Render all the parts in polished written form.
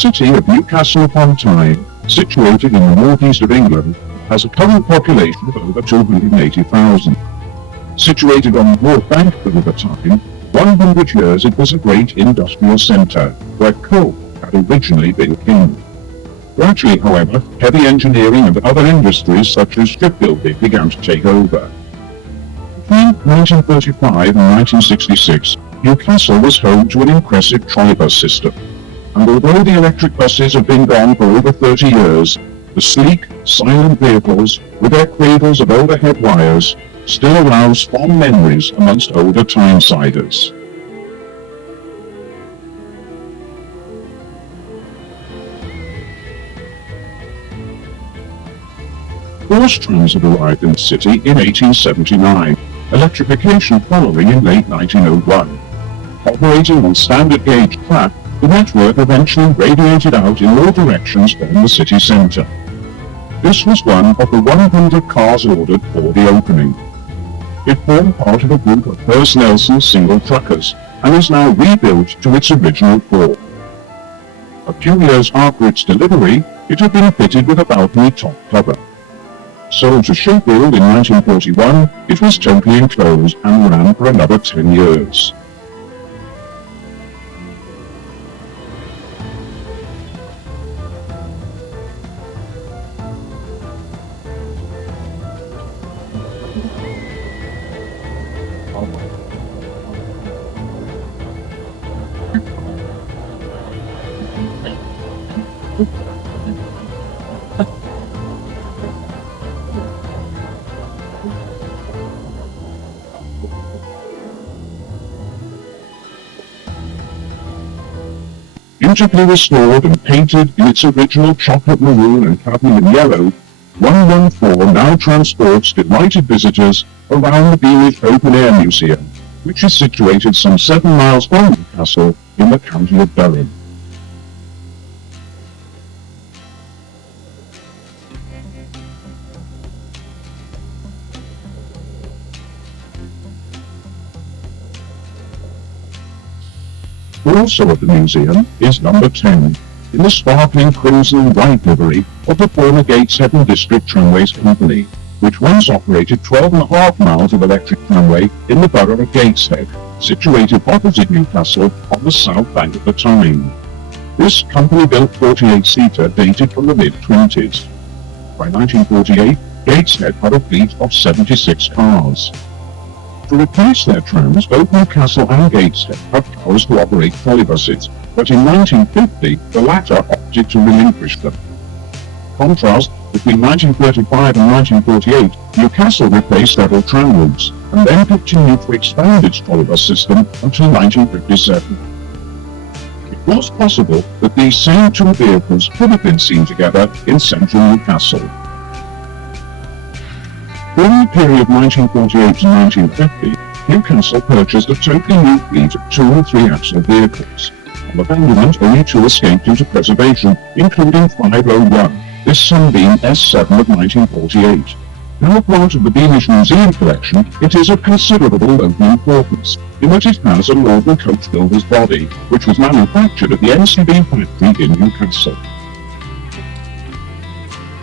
city of Newcastle upon Tyne, situated in the northeast of England, has a current population of over 280,000. Situated on the north bank of the River Tyne, 100 years it was a great industrial centre, where coal had originally been king. Gradually, however, heavy engineering and other industries such as shipbuilding began to take over. Between 1935 and 1966, Newcastle was home to an impressive trolleybus system, and although the electric buses have been gone for over 30 years, the sleek, silent vehicles, with their cradles of overhead wires, still arouse fond memories amongst older Tynesiders. First trams had arrived in the city in 1879, electrification following in late 1901. Operating on standard gauge track, the network eventually radiated out in all directions from the city centre. This was one of the 100 cars ordered for the opening. It formed part of a group of First Nelson single truckers and is now rebuilt to its original form. A few years after its delivery, it had been fitted with a balcony top cover. Sold to Sheffield in 1941, it was totally enclosed and ran for another 10 years. Beautifully restored and painted in its original chocolate maroon and cadmium yellow, 114 now transports delighted visitors around the Beamish Open Air Museum, which is situated some 7 miles from Newcastle in the county of Durham. Also at the museum is number 10, in the sparkling crimson and white livery of the former Gateshead and District Tramways Company, which once operated 12.5 miles of electric tramway in the borough of Gateshead, situated opposite Newcastle on the south bank of the Tyne. This company-built 48-seater dated from the mid-20s. By 1948, Gateshead had a fleet of 76 cars. To replace their trams, both Newcastle and Gateshead had powers to operate trolleybuses, but in 1950 the latter opted to relinquish them. Contrast, between 1935 and 1948, Newcastle replaced several tram routes, and then continued to expand its trolleybus system until 1957. It was possible that these same two vehicles could have been seen together in central Newcastle. During the period 1948 to 1950, Newcastle purchased a totally new fleet of 2- and 3-axle vehicles. On abandonment, only 2 escaped due to preservation, including 501, this Sunbeam S7 of 1948. Now a part of the Beamish Museum collection, it is of considerable local importance, in that it has a Lorden coach builder's body, which was manufactured at the NCB factory in Newcastle.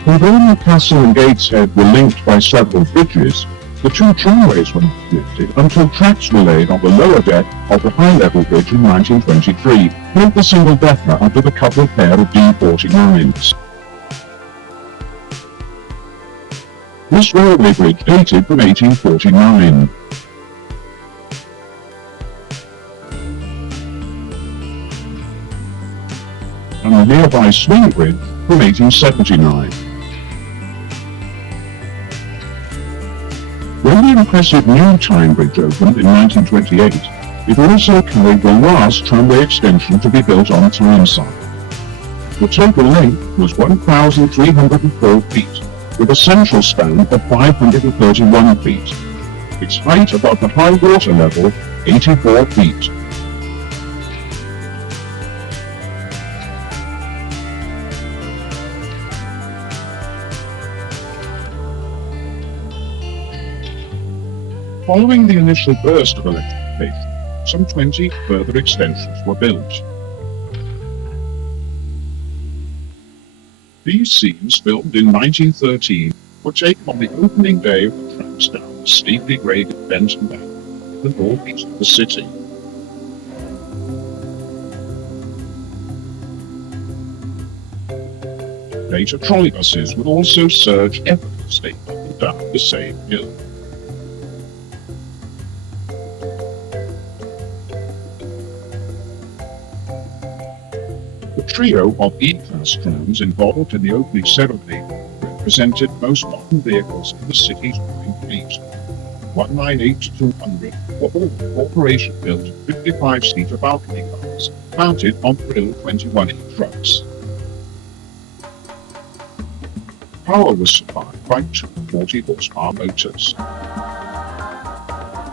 Although Newcastle and Gateshead were linked by several bridges, the two tramways were not connected until tracks were laid on the lower deck of the high-level bridge in 1923, built the single-decker under the coupled pair of D49s. This railway bridge dated from 1849. And the nearby swing bridge from 1879. When the impressive new Tyne Bridge opened in 1928, it also carried the last tramway extension to be built on Tyneside. The total length was 1,304 feet, with a central span of 531 feet. Its height above the high water level, 84 feet. Following the initial burst of electrification, some 20 further extensions were built. These scenes, filmed in 1913, were taken on the opening day of the trams down the steeply graded Benton Bank, the northeast of the city. Later trolleybuses would also surge effortlessly up and down the same hill. The trio of E-class trams involved in the opening ceremony represented most modern vehicles in the city's growing fleet. 198 to 200 were all corporation-built 55-seater balcony cars mounted on grille 21-inch trucks. Power was supplied by two 40-horsepower motors.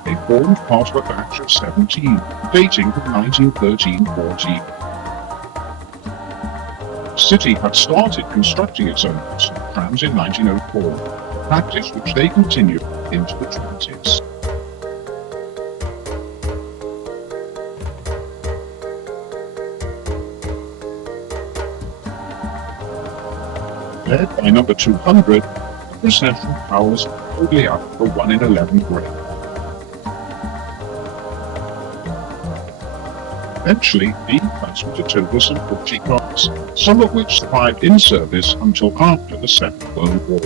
They formed part of a batch of 17, dating from 1913-14. The city had started constructing its own personal trams in 1904, a practice which they continued into the 20s. Led by number 200, the procession powers boldly up for 1 in 11 grade. Eventually, the E-class would total some 40 cars, some of which survived in service until after the Second World War.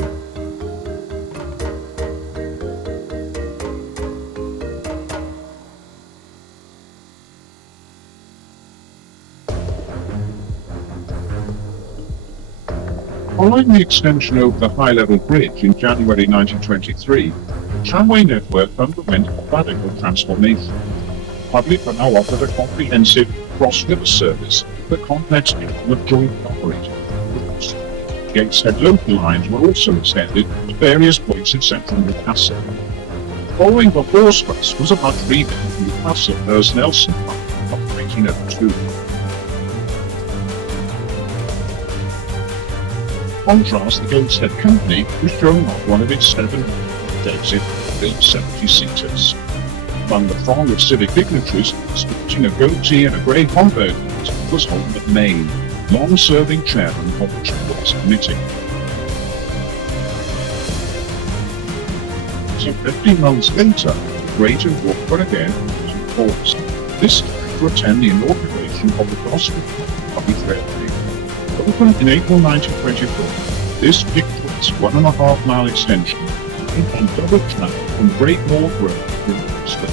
Following the extension over the high-level bridge in January 1923, the tramway network underwent a radical transformation. The public are now offered a comprehensive cross-river service with a complex network of jointly operated routes. Gateshead local lines were also extended to various points in central Newcastle. Following the horse race was a much rebuilt Newcastle Nurse Nelson line of 1902. Contrast, the Gateshead Company was shown off one of its 7 exit built 70-seaters. Among the throng of civic dignitaries, sporting a goatee and a grey Homburg hat, was Holman Main, long-serving chairman of the Trams Committee. Some 15 months later, Great and Brook were again in force, this time to attend the inauguration of the Gospel Public Railway. Opened in April 1924, this picturesque 1.5-mile extension came on double track from Great North Road to Entrusted.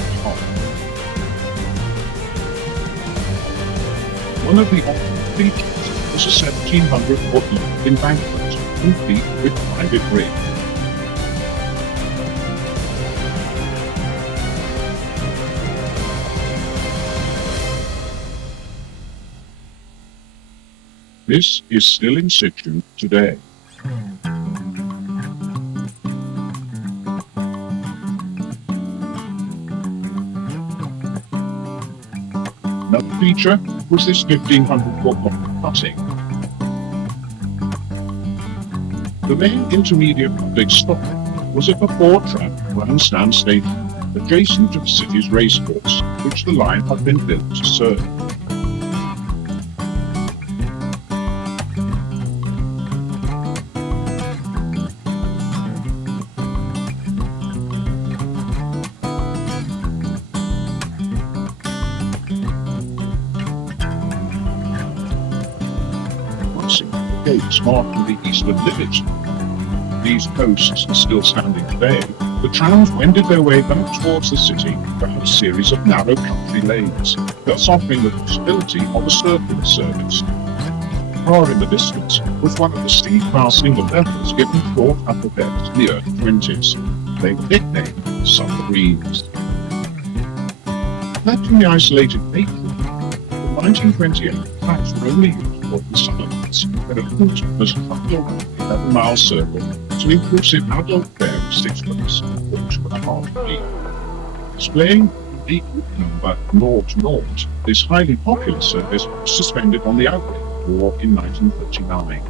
One of the ultimate features was a 1,700-foot long embankment, complete with private rig. This is still in situ today. Another feature was this 1,500-foot long cutting. The main intermediate public stop was at the 4-track grandstand station, adjacent to the city's racecourse, which the line had been built to serve. Gates marking the eastern limit. These posts are still standing today. The trams wended their way back towards the city down a series of narrow country lanes, thus offering the possibility of a circular service. Far in the distance was one of the steam-class single deckers given short alphabets in the early 20s. They were nicknamed submarines. Reflecting the isolated nature, in 1928 tracks were only used for the summer months, when a route was trucked around the 11-mile circle to inclusive adult fare of £6 or 2.5p. Displaying the unique number 00, this highly popular service was suspended on the outbreak of war in 1939.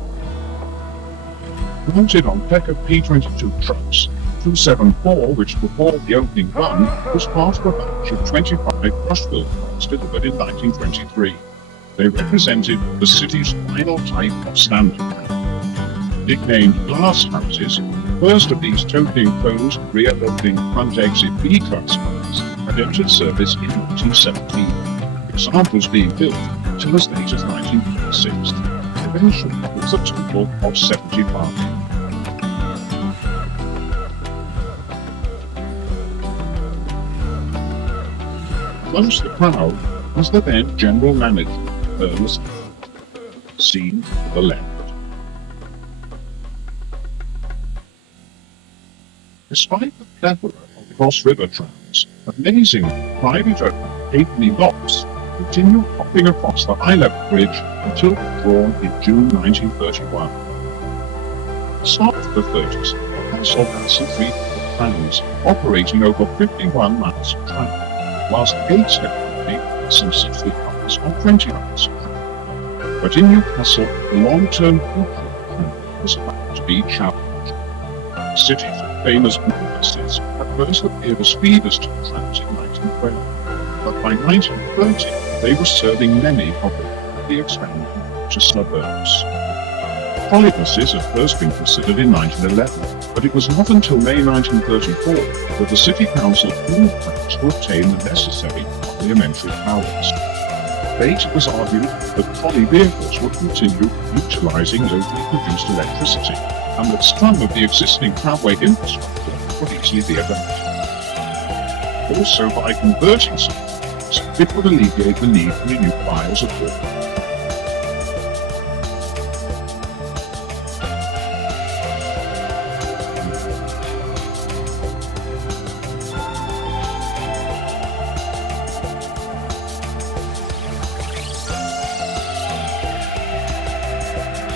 Mounted on Pecker P-22 trucks, 274, which performed the opening run, was part of a batch of 25 brush-built cars delivered in 1923. They represented the city's final type of standard tram. Nicknamed glass houses, the first of these totally enclosed rear-loading front-exit B-class cars had entered service in 1917, examples being built until as late as 1946. Eventually, there was a total of 75. Close to the crowd was the then General Manager, Ernest, seen to the left. Despite the plethora of cross-river trams, amazing private halfpenny locks continued hopping across the high-level bridge until withdrawn in June 1931. At the start of the 30s, Newcastle had some 3 trams operating over 51 miles of tram, whilst the Gateshead Company had some 60 cars on 20 miles of tram. But in Newcastle, the long-term future of the tram was about to be challenged. The city's famous Trolleybuses at first appeared as feeders to the trams in 1912, but by 1930 they were serving many of the expanding to suburbs. Trolleybuses had first been considered in 1911, but it was not until May 1934 that the City Council approved plans to obtain the necessary parliamentary powers. Later it was argued that trolley vehicles would continue utilising locally produced electricity, and that some of the existing tramway infrastructure would easily be abandoned. Also, by converting some trams, it would alleviate the need for new piles of wood.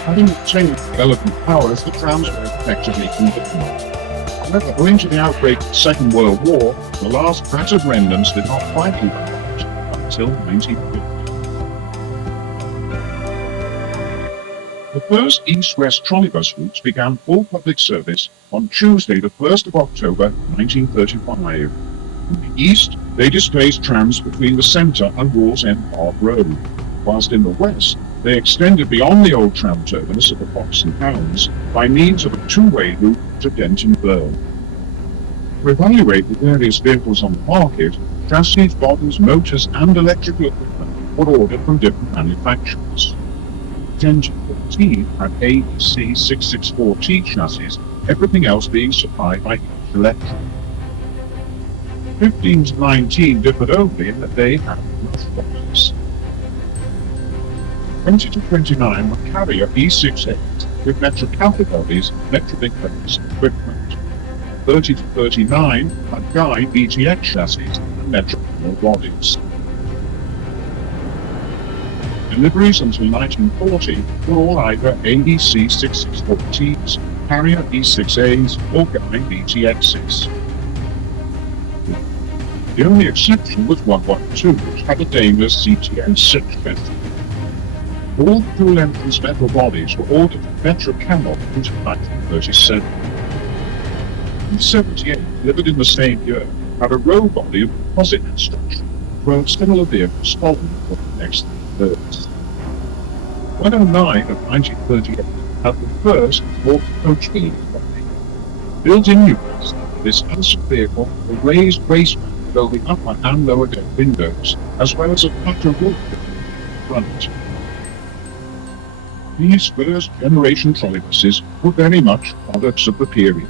Having obtained relevant powers, the trams were effectively converted. However, owing to the outbreak of the Second World War, the last battered remnants did not finally run out until 1950. The first east-west trolleybus routes began full public service on Tuesday, the 1st of October 1935. In the east, they displaced trams between the centre and Wall's End Park Road, whilst in the west, they extended beyond the old tram terminus of the Fox and Hounds by means of a 2-way route to Denton Burn. To evaluate the various vehicles on the market, chassis, bodies, motors and electrical equipment were ordered from different manufacturers. Denton 14 had ABC 664T chassis, everything else being supplied by Electric. 15 to 19 differed only in that they had roof bodies. 20 to 29 were Carrier E68 with Metrocapital bodies, Metrolink frames and equipment. 30 to 39 had Guy BTX chassis and Metrocapital bodies. Deliveries until 1940 were all either ABC 664Ts, Carrier E6As or Guy BTXs. The only exception was 112, which had a Daimler CTN 650. All the dual-entrance metal bodies were ordered from Metrocamel until 1937. E78, delivered in the same year, had a row body of composite construction, where similar vehicles followed for the next 3 years. 109 of 1938 had the first multi-coach body. Built in Newcastle, this handsome vehicle had a raised waistband with only upper and lower deck windows, as well as a cutter roof in front. These first-generation trolleybuses were very much products of the period.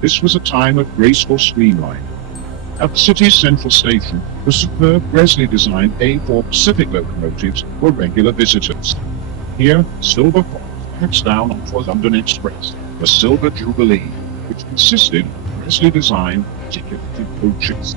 This was a time of graceful streamlining. At the city's central station, the superb Bresley-designed A4 Pacific locomotives were regular visitors. Here, Silver Fox backs down onto a London Express, the Silver Jubilee, which consisted of Bresley-designed articulated coaches.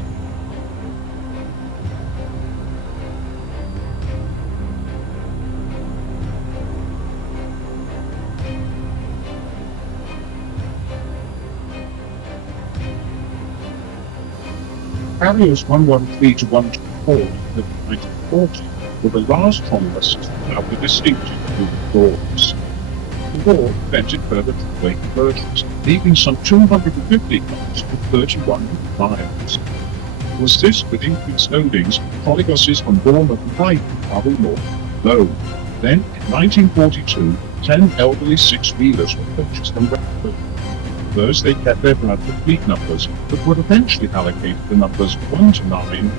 Carriers 113 to 124 in the 1940 were the last trolleybus to have the distinctive wooden doors. The war prevented further tramway conversions, leaving some 250 cars with 31 miles. It was this with increased loadings, trolleybuses from Bournemouth and Brighton traveled north low. Then, in 1942, 10 elderly six-wheelers were purchased and rented. First, they kept their Bradford fleet numbers, but were eventually allocated the numbers 1 to 9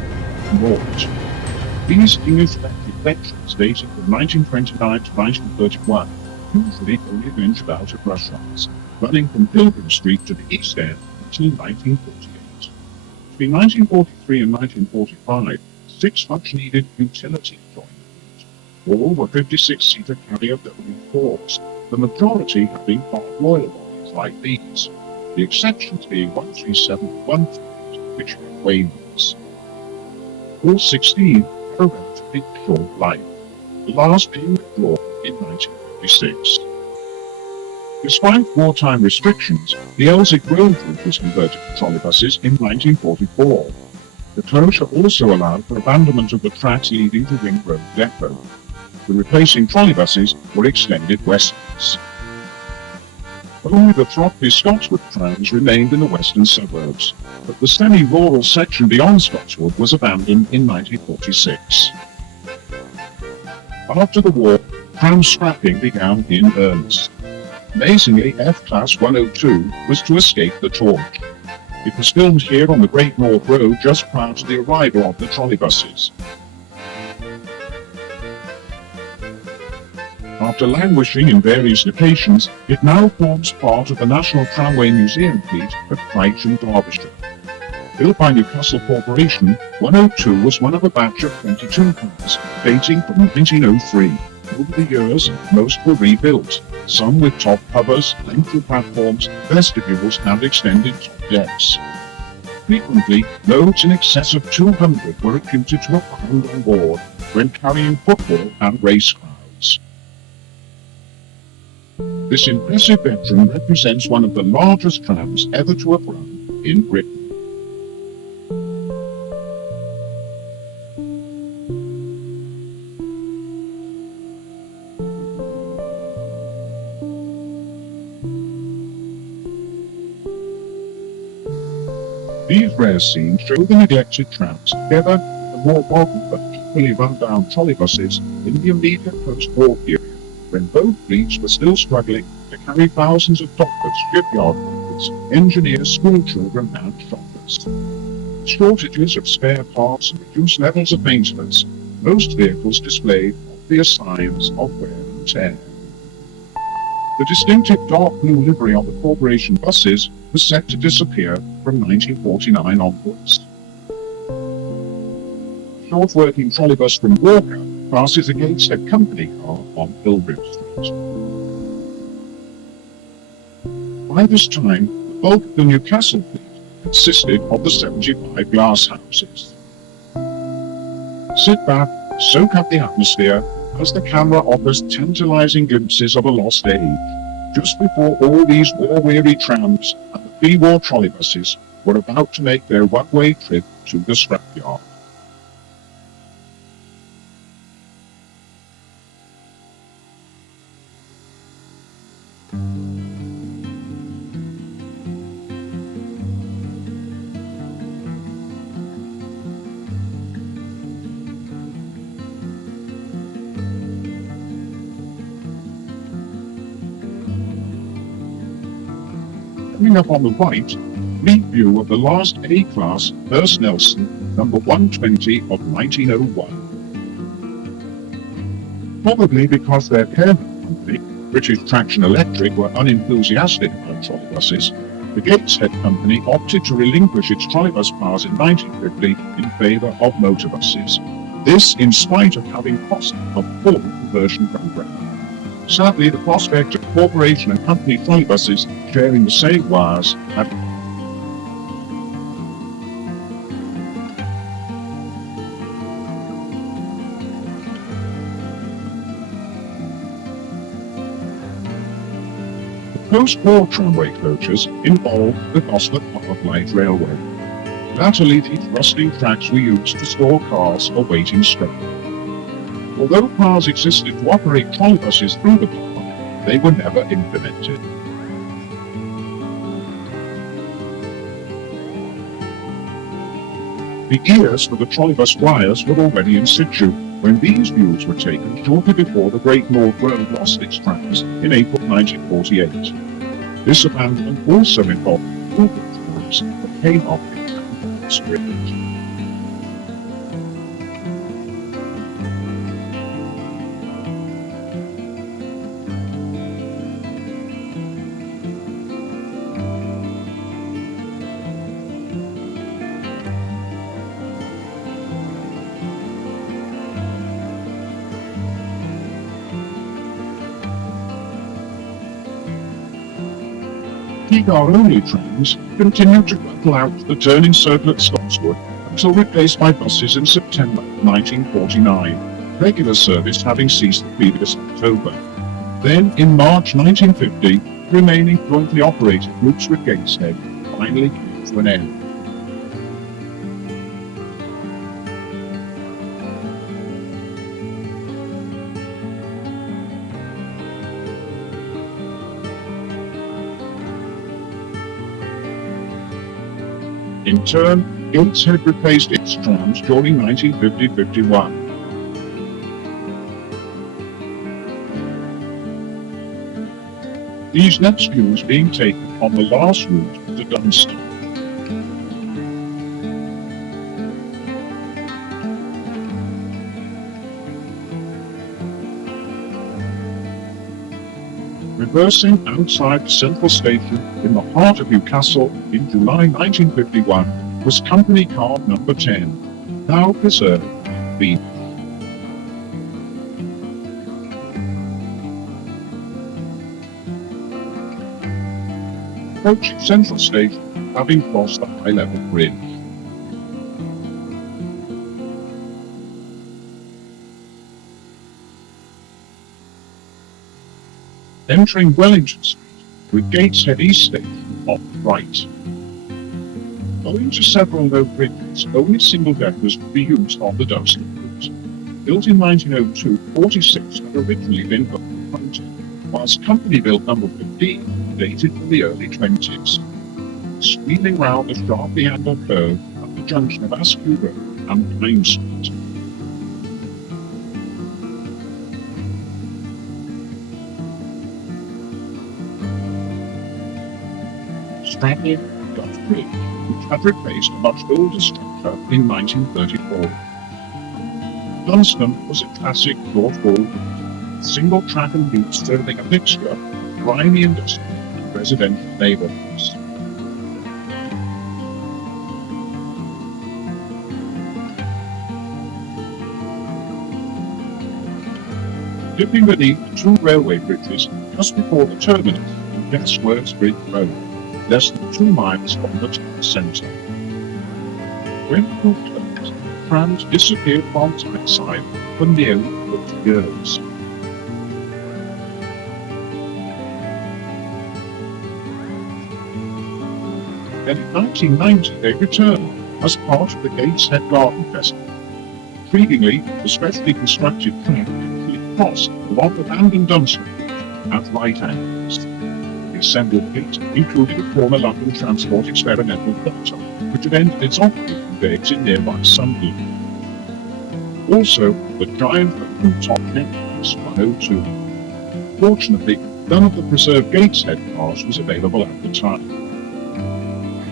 north. These English electric veterans dated from 1929 to 1931, usually only ventured out at rush hours, running from Pilgrim Street to the East End until 1948. Between 1943 and 1945, 6 much-needed utilities joined the fleet. All were 56-seater carrier W4s, the majority having Park-Royal bodies like these, the exceptions being 137 and 138, which had waymarks. All 16 had a relatively short life, the last being withdrawn in 1956. Despite wartime restrictions, the Elsick Road route was converted to trolleybuses in 1944. The closure also allowed for abandonment of the tracks leading to Ring Road Depot. The replacing trolleybuses were extended westwards. Only the Trolleybuses trams remained in the western suburbs, but the semi-rural section beyond Scotswood was abandoned in 1946. After the war, tram scrapping began in earnest. Amazingly, F-Class 102 was to escape the torch. It was filmed here on the Great North Road just prior to the arrival of the trolleybuses. After languishing in various locations, it now forms part of the National Tramway Museum fleet at Craig and Derbyshire. Built by Newcastle Corporation, 102 was one of a batch of 22 cars, dating from 1903. Over the years, most were rebuilt, some with top covers, lengthy platforms, vestibules, and extended top decks. Frequently, loads in excess of 200 were reputed to have found on board when carrying football and race crowds. This impressive veteran represents one of the largest trams ever to have run in Britain. These rare scenes show the neglected trams together with the more modern but equally run-down trolleybuses in the immediate post-war period, when both fleets were still struggling to carry thousands of doctors, shipyard workers, engineers, schoolchildren, and shoppers. Shortages of spare parts and reduced levels of maintenance, most vehicles displayed obvious signs of wear and tear. The distinctive dark blue livery on the corporation buses was set to disappear from 1949 onwards. Short working trolleybus from Walker passes against a company car on Pilgrim Street. By this time, the bulk of the Newcastle fleet consisted of the 75 glass houses. Sit back, soak up the atmosphere, as the camera offers tantalizing glimpses of a lost age, just before all these war-weary trams and the pre-war trolleybuses were about to make their one-way trip to the scrapyard. Coming up on the right, fleet view of the last A-Class Hurst Nelson, number 120 of 1901. Probably because their parent company, British Traction Electric, were unenthusiastic about trolleybuses, the Gateshead Company opted to relinquish its trolleybus powers in 1950 in favour of motorbuses. This in spite of having cost a full conversion programme. Sadly, the prospect of corporation and company trolleybuses sharing the same wires had the post-war tramway closures involved the Gosford Park Light Railway. Latterly, these rusting tracks were used to store cars awaiting scrap. Although cars existed to operate trolleybuses through the park, they were never implemented. The ears for the trolleybus wires were already in situ, when these views were taken shortly before the Great North Road lost its trams in April 1948. This abandonment also involved local trams that came off in Bridge. Car-only trams continued to rattle out the turning circle at Scotswood until replaced by buses in September 1949, regular service having ceased the previous October. Then, in March 1950, the remaining jointly operated routes with Gateshead finally came to an end. In turn, Gateshead replaced its trams during 1950-51. These next views being taken on the last route to Dunster. Reversing outside the central station in the heart of Newcastle in July 1951 was company car number 10, now preserved and being. Approaching Central Station, having crossed the high-level bridge. Entering Wellington Street with Gateshead East Station on the right. Owing to several low bridges, only single-deckers could be used on the Dunster route. Built in 1902, 46 had originally been built in Hunting, whilst company-built number 15 dated from the early 20s. Squealing round a sharply angled curve at the junction of Askew Road and Pine Street. Straddling Dutch Bridge, which had replaced a much older structure in 1934. Dunstan was a classic short-haul route, with single track and routes serving a mixture of grimy industrial and residential neighbourhoods. Dipping beneath the two railway bridges just before the terminus of Gasworks Bridge Road, less than 2 miles from the town centre. When the route closed, trams disappeared from Tyneside for nearly 40 years. Then in 1990 they returned as part of the Gateshead Garden Festival. Intriguingly, the specially constructed tram actually crossed along the abandoned Dunster Route at right angles. The assembled fleet included a former London Transport experimental doctor, which had ended its operating days in nearby Sunderland. Also, the giant open-top Newcastle 102. Fortunately, none of the preserved Gateshead cars was available at the time.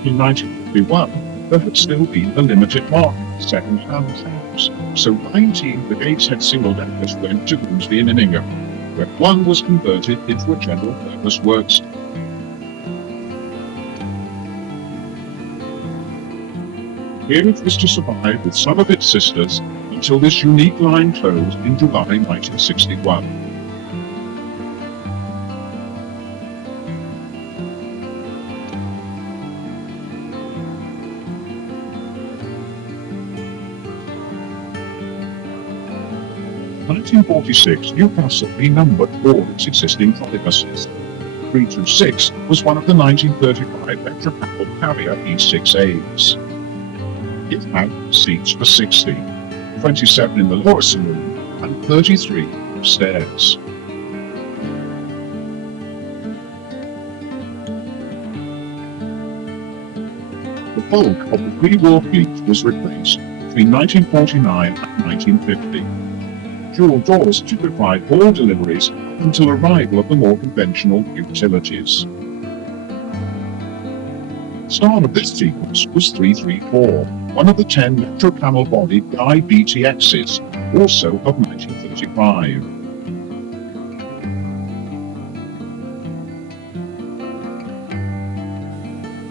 In 1951, there had still been a limited market for second-hand trams, so 19 of the Gateshead single-deckers went to Grimsby in Inningham, where one was converted into a general-purpose works. Here it was to survive with some of its sisters until this unique line closed in July 1961. In 1946, Newcastle renumbered all its existing trolleybuses. 326 was one of the 1935 electric-powered carrier E6As. It had seats for 60, 27 in the lower saloon and 33 upstairs. The bulk of the pre-war fleet was replaced between 1949 and 1950. dual doors typified all deliveries until arrival of the more conventional utilities. The star of this sequence was 334, one of the 10 Metro camel-bodied IBTXs, also of 1935.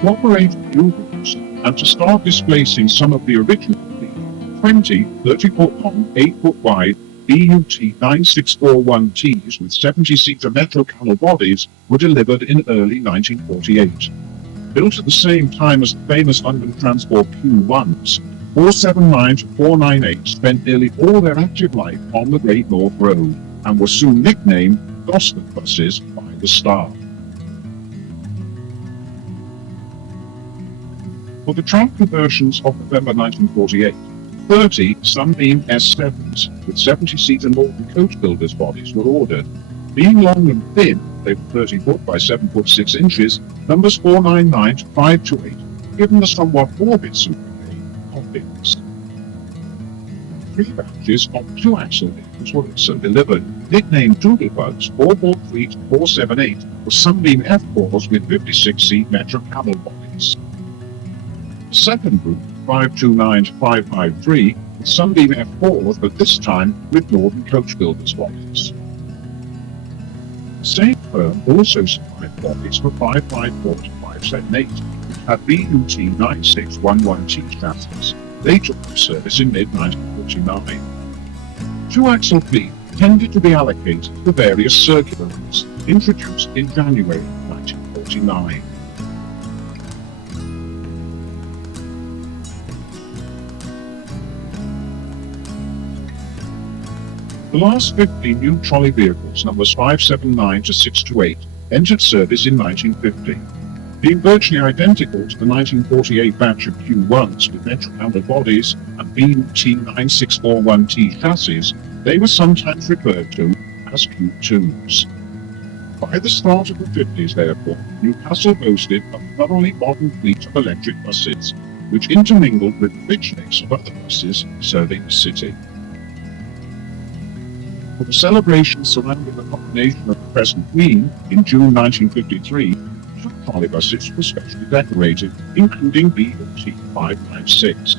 To operate new routes and to start displacing some of the original 20 30-foot long, 8-foot wide BUT 9641Ts with 70-seater Metro camel bodies were delivered in early 1948. Built at the same time as the famous London Transport Q1s, 479 to 498 spent nearly all their active life on the Great North Road and were soon nicknamed Gosford buses by the staff. For the tram conversions of November 1948, 30 Sunbeam S7s with 70-seater Northern coach builders bodies were ordered. Being long and thin, they were 30 foot by 7 foot 6 inches, numbers 499 to 528, given the somewhat morbid sobriquet Coffins. 3 batches of 2-axle vehicles were also delivered, nicknamed Trolleybuses 443 to 478, for Sunbeam F4s with 56-seat Metro camel bodies. The second group, 529 to 553, with Sunbeam F4s, but this time with Northern coach builders bodies. The same firm also supplied bodies for 554 to 578, which had BUT 9611T chassis. They took up service in mid-1949. 2-axle fleet tended to be allocated to the various circular routes introduced in January 1949. The last 15 new trolley vehicles, numbers 579 to 628, entered service in 1950. Being virtually identical to the 1948 batch of Q1s with Metro camel bodies and BUT 9641T chassis, they were sometimes referred to as Q2s. By the start of the 50s, therefore, Newcastle boasted a thoroughly modern fleet of electric buses, which intermingled with the rich mix of other buses serving the city. For the celebration surrounding the coronation of the present Queen in June 1953, 2 trolleybuses were specially decorated, including BUT 596.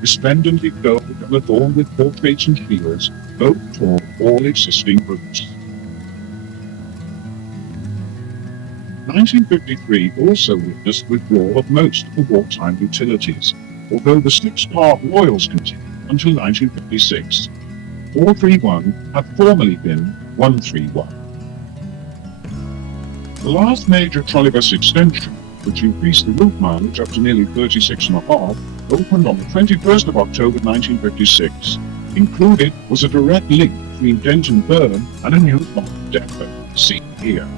Resplendently gold and adorned with portraits and shields, both tore all existing routes. 1953 also witnessed withdrawal of most of the wartime utilities, although the 6-part Royals continued until 1956. 431 had formerly been 131. The last major trolleybus extension, which increased the route mileage up to nearly 36.5, opened on the 21st of October 1956. Included was a direct link between Denton Burn and a new modern depot, seen here.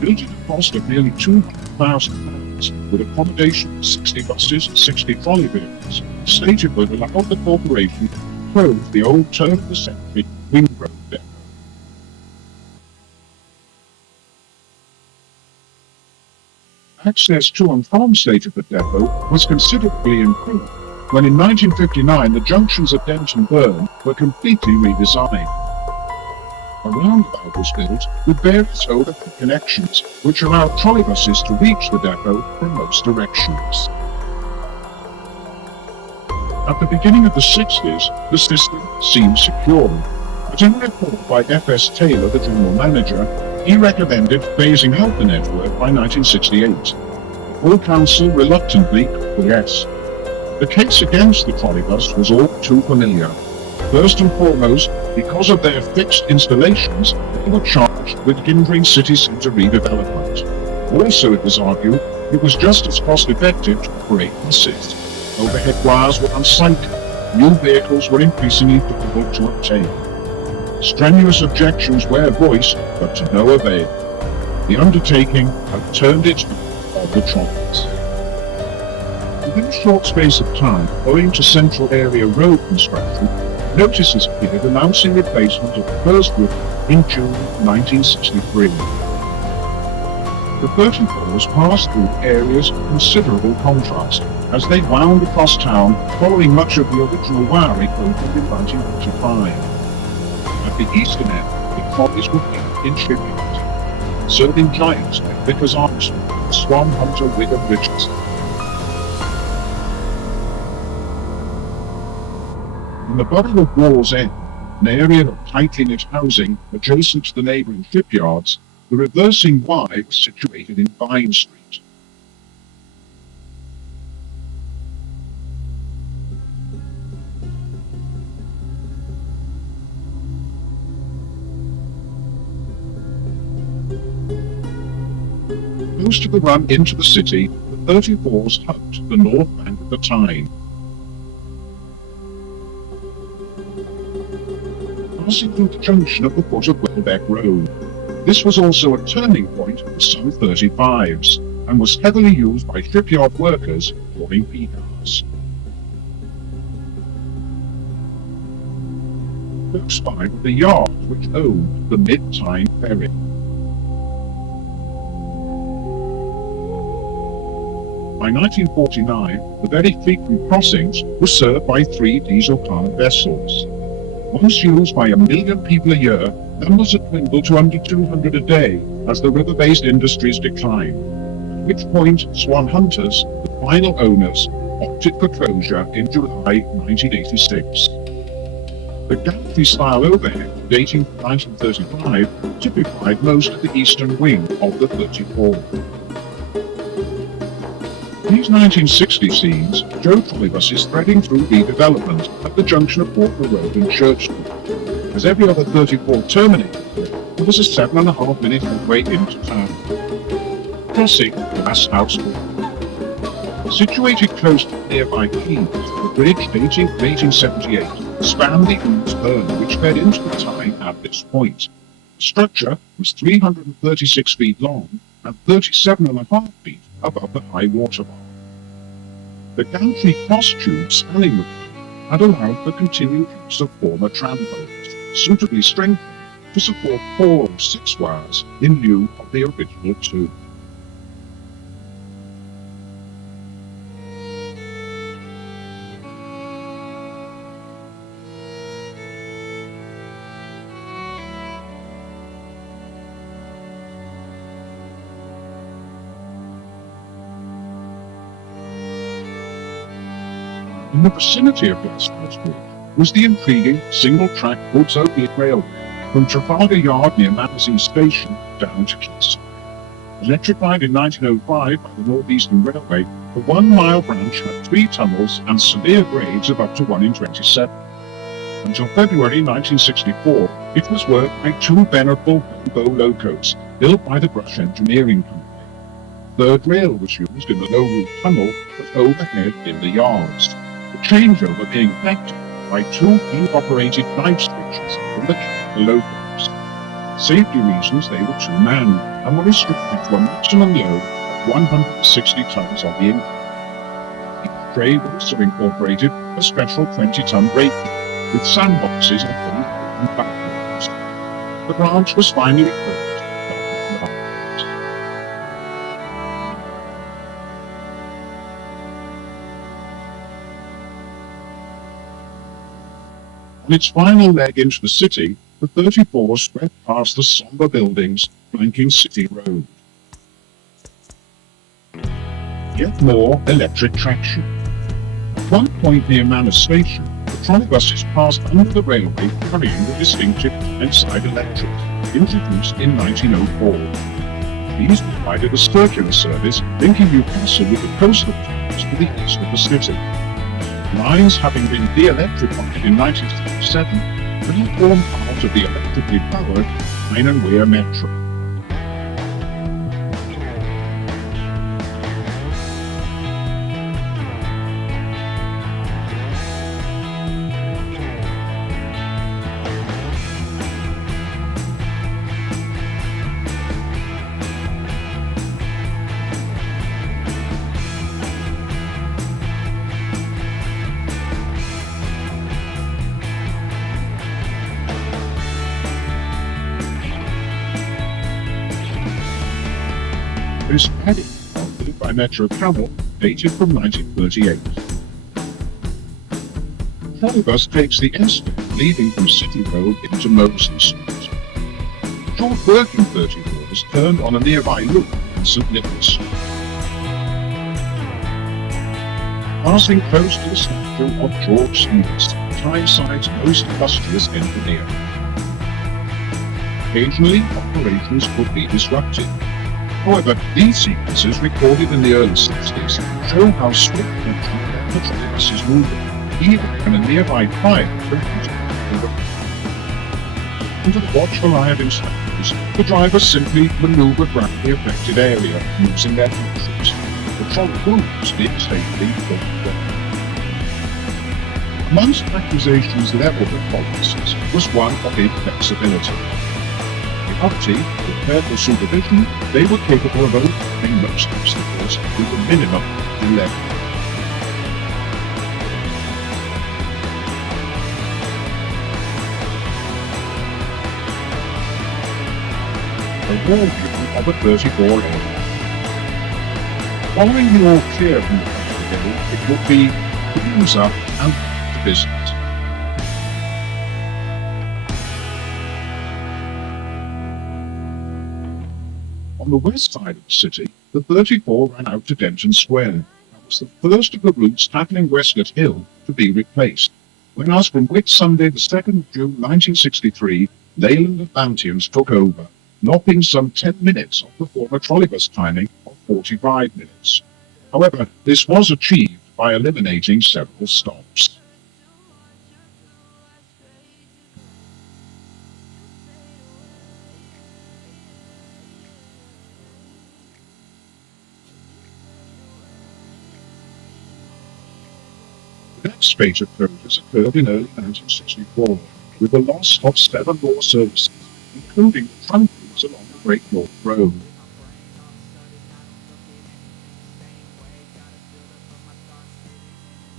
Built at a cost of nearly £200,000, with accommodation for 60 buses and 60 trolley vehicles, stated would allow the corporation close the old turn of the century Wing Road depot. Access to and from Staterford depot was considerably improved when in 1959 the junctions at Denton Burn were completely redesigned. A roundabout was built with various overhead connections which allowed trolleybuses to reach the depot from most directions. At the beginning of the 60s, the system seemed secure, but in a report by F.S. Taylor, the general manager, he recommended phasing out the network by 1968. The full council reluctantly acquiesced. The case against the trolleybus was all too familiar. First and foremost, because of their fixed installations, they were charged with hindering city centre redevelopment. Also, it was argued, it was just as cost-effective to operate buses. Overhead wires were unsightly. New vehicles were increasingly difficult to obtain. Strenuous objections were voiced, but to no avail. The undertaking had turned its back on the trolleys. Within a short space of time, owing to central area road construction, notices appeared announcing replacement of the first route in June 1963. The 34s passed through areas of considerable contrast as they wound across town following much of the original wiring opened in 1945. At the eastern end, the trolleys would be in shipyard, serving giants like Vickers Armstrong, Swan Hunter, Wigan Richardson. In the borough of Wall's End, an area of tightly knit housing adjacent to the neighbouring shipyards, the reversing Y was situated in Vine Street. Most of the run into the city, the 34s hugged the north bank of the Tyne. Passing through the junction at the foot of Welbeck Road. This was also a turning point for some 35s, and was heavily used by shipyard workers hauling P-cars. Close by were the yards which owned the Mid-Tyne ferry. By 1949, the very frequent crossings were served by 3 diesel-powered vessels. Once used by 1 million people a year, numbers had dwindled to under 200 a day as the river-based industries declined, at which point Swan Hunters, the final owners, opted for closure in July 1986. The gantry-style overhead, dating from 1935, typified most of the eastern wing of the 34. These 1960 scenes show trolleybuses threading through redevelopment at the junction of Walker Road and Church Street. As every other 34 terminated, there was a 7.5-minute walkway into town. Crossing the Last House Walk. Situated close to the nearby quays, the bridge dating from 1878 spanned the Ouse Burn which fed into the Tyne at this point. The structure was 336 feet long and 37.5 feet above the high water mark. The gantry cross tube spanning the road had allowed for continued use of former tram poles, suitably strengthened to support 4 or 6 wires in lieu of the original 2. In the vicinity of Glasshouse Bridge was the intriguing single-track goods-opiate railway from Trafalgar Yard near Magazine Station down to Quayside. Electrified in 1905 by the North Eastern Railway, the 1-mile branch had 3 tunnels and severe grades of up to 1 in 27. Until February 1964, it was worked by 2 venerable Bow locos built by the Brush Engineering Company. Third rail was used in the low roof tunnel, but overhead in the yards. The changeover being effected by 2 hand-operated night switches in the cab of the locos. Safety reasons, they were 2-man and were restricted to a maximum load of 160 tons on the incline. Each tray also incorporated a special 20-ton brake with sandboxes and fully backloads. The branch was finally closed. On its final leg into the city, the 34 swept past the sombre buildings flanking City Road. Yet more electric traction. At one point near Manor Station, the trolleybuses passed under the railway carrying the distinctive inside electric, introduced in 1904. These provided a circular service linking Newcastle with the coastal towns to the east of the city. Lines having been de-electrified in 1937, now form part of the electrically powered Tyne and Wear Metro. This paddock, operated by Metro Travel, dated from 1938. Trolleybus takes the S-bend leading from City Road into Mosley Street. Short working 34s turned on a nearby loop in St Nicholas. Passing close to the statue of George Stevens, Tyneside's most illustrious engineer. Occasionally, operations could be disrupted. However, these sequences recorded in the early 60s show how swift and the trolleybus is moving, even when a nearby fire threatens to overcome. Under the watchful eye of inspectors, the drivers simply maneuvered around the affected area using their functions, the trolleybus being safely put together. Amongst accusations levelled at trolleybus was one of inflexibility. With careful supervision, they were capable of overcoming most obstacles with a minimum delay. A wall view of a 34A. Following the all clear from the front of the hill, it would be wheels up and to business. On the west side of the city, the 34 ran out to Denton Square and was the first of the routes tackling Westgate Hill to be replaced. When asked from Whit Sunday, the 2nd of June 1963, Leyland Atlanteans took over, knocking some 10 minutes off the former trolleybus timing of 45 minutes. However, this was achieved by eliminating several stops. The next phase of closures occurred in early 1964, with the loss of 7 more services, including the trunk routes along the Great North Road.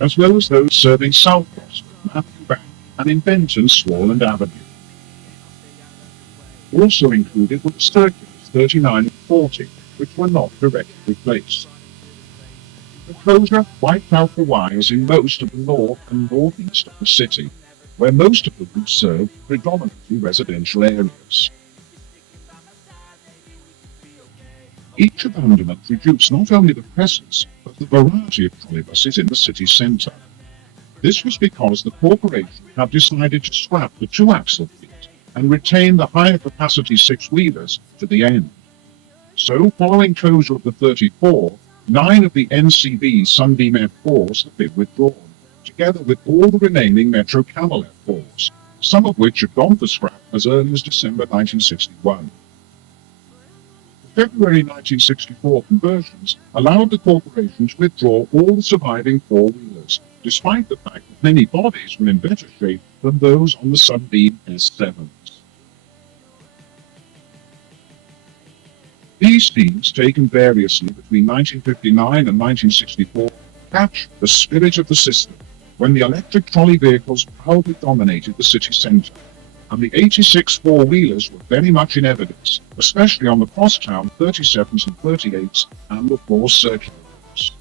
As well as those serving South Gosford, Matthew Bank, and in Benton, Swarland Avenue. Also included were the circulars 39 and 40, which were not directly replaced. The closure wiped out the wires in most of the north and northeast of the city, where most of the routes served predominantly residential areas. Each abandonment reduced not only the presence, but the variety of trolleybuses in the city centre. This was because the corporation had decided to scrap the 2-axle fleet and retain the higher capacity 6-wheelers to the end. So, following closure of the 34, 9 of the NCB Sunbeam F4s have been withdrawn, together with all the remaining Metro Camel F4s, some of which had gone for scrap as early as December 1961. The February 1964 conversions allowed the corporation to withdraw all the surviving 4-wheelers, despite the fact that many bodies were in better shape than those on the Sunbeam S7s. These themes, taken variously between 1959 and 1964, catch the spirit of the system, when the electric trolley vehicles proudly dominated the city centre, and the 86 4-wheelers were very much in evidence, especially on the crosstown 37s and 38s and the 4 circular routes.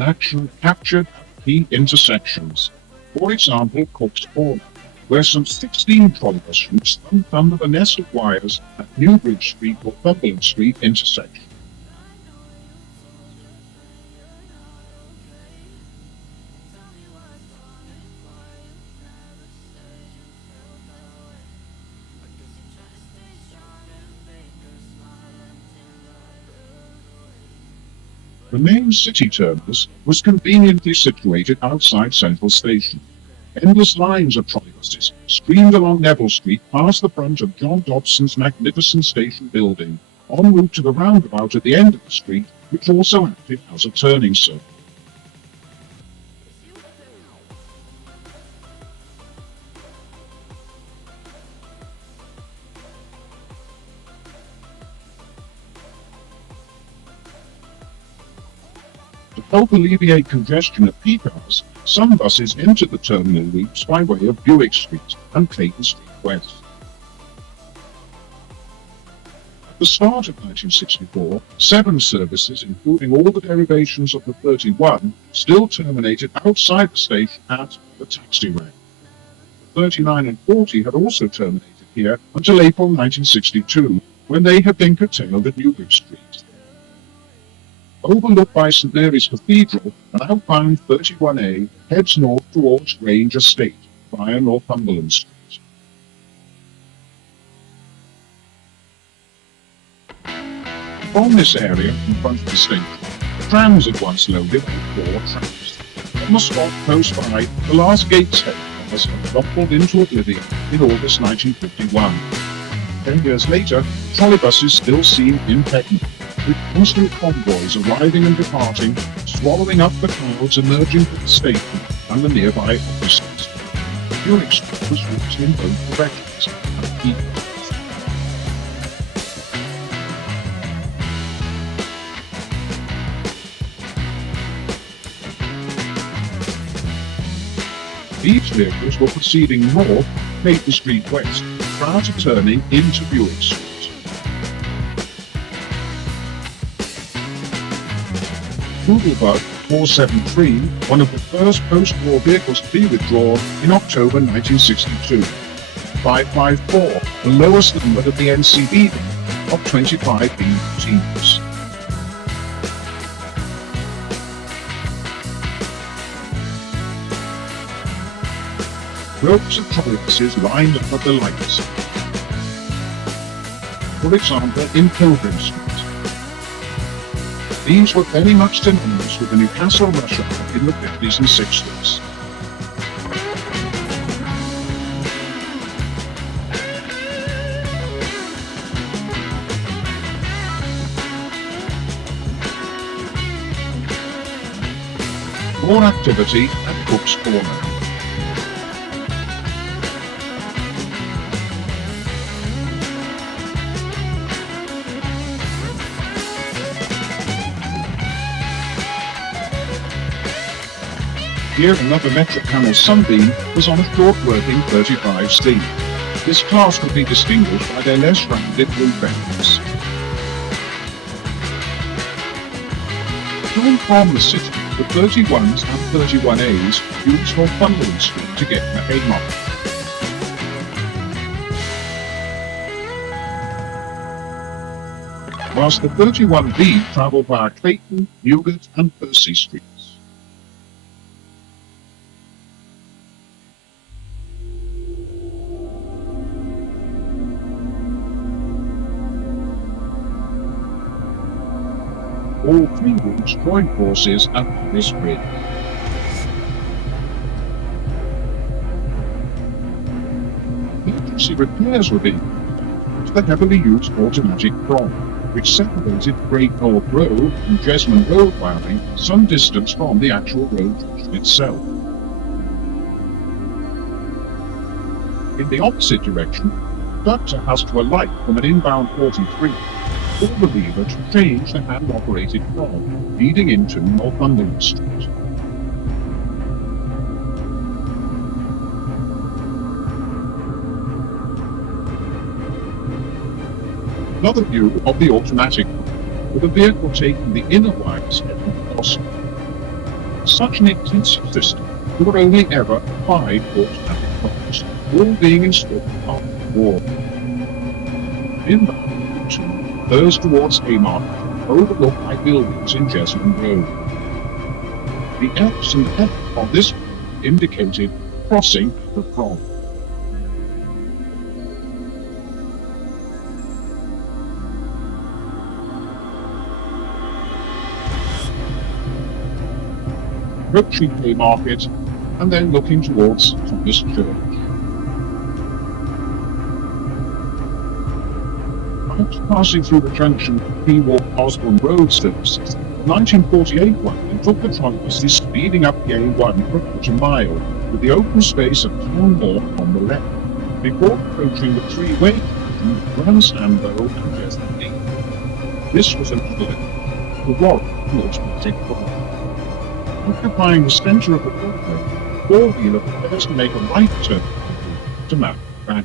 Action captured at key intersections. For example, Cook's Corner, where some 16 trolleybus routes thumped under the nest of wires at Newbridge Street or Cumberland Street intersection. The main city terminus was conveniently situated outside Central Station. Endless lines of trolleybuses streamed along Neville Street past the front of John Dobson's magnificent station building, en route to the roundabout at the end of the street, which also acted as a turning circle. The help alleviate congestion at peak hours, some buses enter the terminal loops by way of Buick Street and Clayton Street West. At the start of 1964, 7 services, including all the derivations of the 31, still terminated outside the station at the taxi rank. The 39 and 40 had also terminated here until April 1962, when they had been curtailed at Newcastle Street. Overlooked by St Mary's Cathedral, an outbound 31A heads north towards Grange Estate via Northumberland Street. From this area in front of the station, trams had once loaded with 4 trams. On the spot close by, the last Gateshead cars had toppled into oblivion in August 1951. 10 years later, trolleybuses still seem impregnable, with constant convoys arriving and departing, swallowing up the crowds emerging from the station and the nearby offices. Buick Street was used in both directions at peak hours. These vehicles were proceeding north, Clayton Street West, prior to turning into Buick Street. Trolleybuses 473, one of the first post-war vehicles to be withdrawn in October 1962. 554, the lowest number of the NCB of 25 teams. Rows of trolleybuses lined up at the lights. For example, in Pilgrim Street. These were very much synonymous with the Newcastle rush hour in the 50s and 60s. More activity at Cook's Corner. Here another metric canal Sunbeam was on a short working 35C. This class could be distinguished by their less rounded roof ends. To and from the city, the 31s and 31As used Northumberland Street to get to Haymarket. Whilst the 31B travelled via Clayton, Newgate and Percy Streets. All 3 routes joined forces at this bridge. Emergency repairs were being made to the heavily used automatic prom, which separated Great North Road and Jesmond Road wiring some distance from the actual road junction itself. In the opposite direction, the conductor has to alight from an inbound 43. Pull the lever to change the hand-operated prom, leading into Northumberland Street. Another view of the automatic prom, with a vehicle taking the inner wires heading across. Such an intensive system, there were only ever 5 automatic proms, all being installed after the war. Inbound those towards Haymarket, overlooked by buildings in Jesmond Road. The X and F on this indicated crossing the prom. Approaching Haymarket and then looking towards Thomas Church. After passing through the junction of Osborne Road services, the 1948 one took the trolleybuses speeding up the A1 for a quarter mile, with the open space of Town Hall on the left, before approaching the 3-way junction of Ramshambo and Jesmond. This was another the Warwick and automatic prom. Occupying the center of the roadway, the four-wheeler prepares to make a right turn to mount back.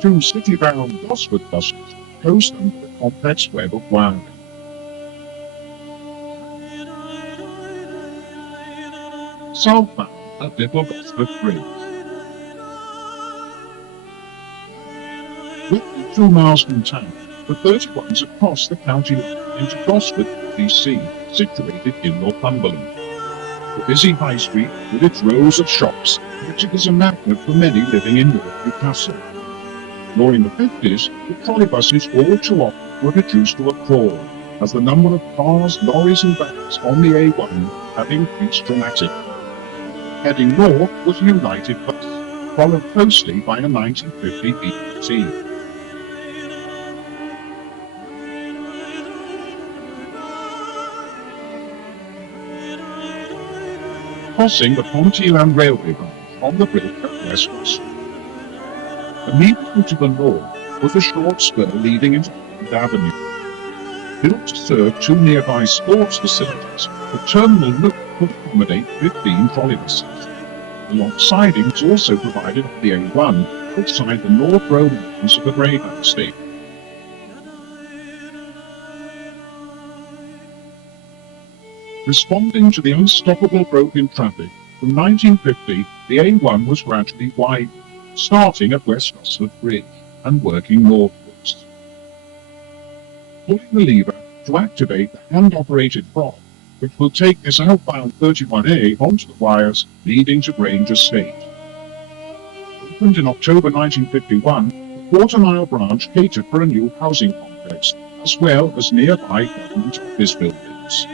Two city-bound Gosford buses coast under the complex web of wiring. Southbound at Little Gosford Bridge. Roughly 2 miles from town, the 31s across the county line into Gosford, BC, situated in Northumberland. The busy high street, with its rows of shops, which is a magnet for many living in North Newcastle. During the 50s, the trolleybuses all too often were reduced to a crawl, as the number of cars, lorries and vans on the A1 have increased dramatically. Heading north was a United bus, followed closely by a 1950 BT. Crossing the Pontyland Railway branch on the bridge at West Gosford. Immediately to the north was a short spur leading into Afield Avenue. Built to serve two nearby sports facilities, the terminal loop could accommodate 15 trolleybuses. The long siding was also provided on the A1 outside the North Road entrance of the Greyhound station. Responding to the unstoppable growth in traffic, from 1950 the A1 was gradually widened, starting at West Gosford Bridge and working northwards. Pulling the lever to activate the hand-operated prop, which will take this outbound 31A onto the wires leading to Grange Estate. Opened in October 1951, the quarter-mile branch catered for a new housing complex, as well as nearby government office buildings.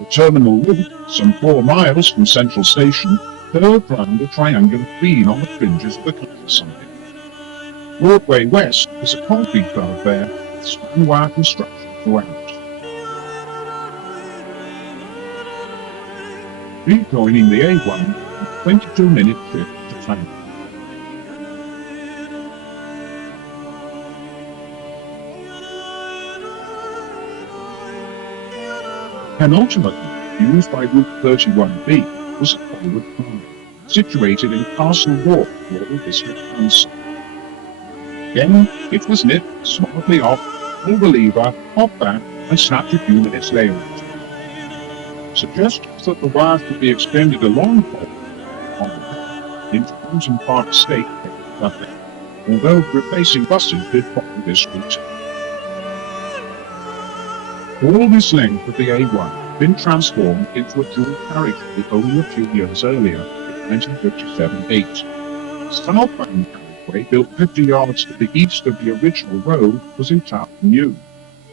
The terminal loop, some 4 miles from Central Station, curved round a triangular green on the fringes of the countryside. Broadway West is a concrete thoroughfare with span wire construction throughout. Rejoining the A1 a 22-minute trip to town. Penultimately, used by Route 31B, was a forward farm, situated in Castle Walk, Royal District Council. Again, it was nipped smartly off, pulled the lever, hop back, and snapped a few minutes later. Suggestions that the wires could be extended along into Hampton Park Estate came nothing, although replacing buses did follow this route. All this length of the A1 had been transformed into a dual carriageway only a few years earlier, in 1957-8. Southbound carriageway, built 50 yards to the east of the original road, was entirely new.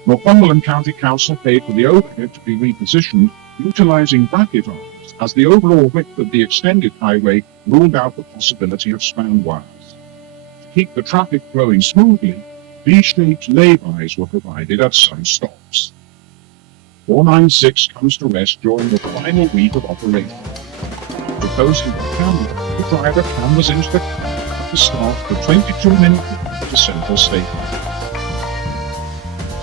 Northumberland County Council paid for the overhead to be repositioned, utilising bracket arms, as the overall width of the extended highway ruled out the possibility of span wires. To keep the traffic flowing smoothly, V-shaped lay-bys were provided at some stops. 496 comes to rest during the final week of operation. Proposing the camera, the driver clambers into the cab at the start of the 22-minute walk to Central Station.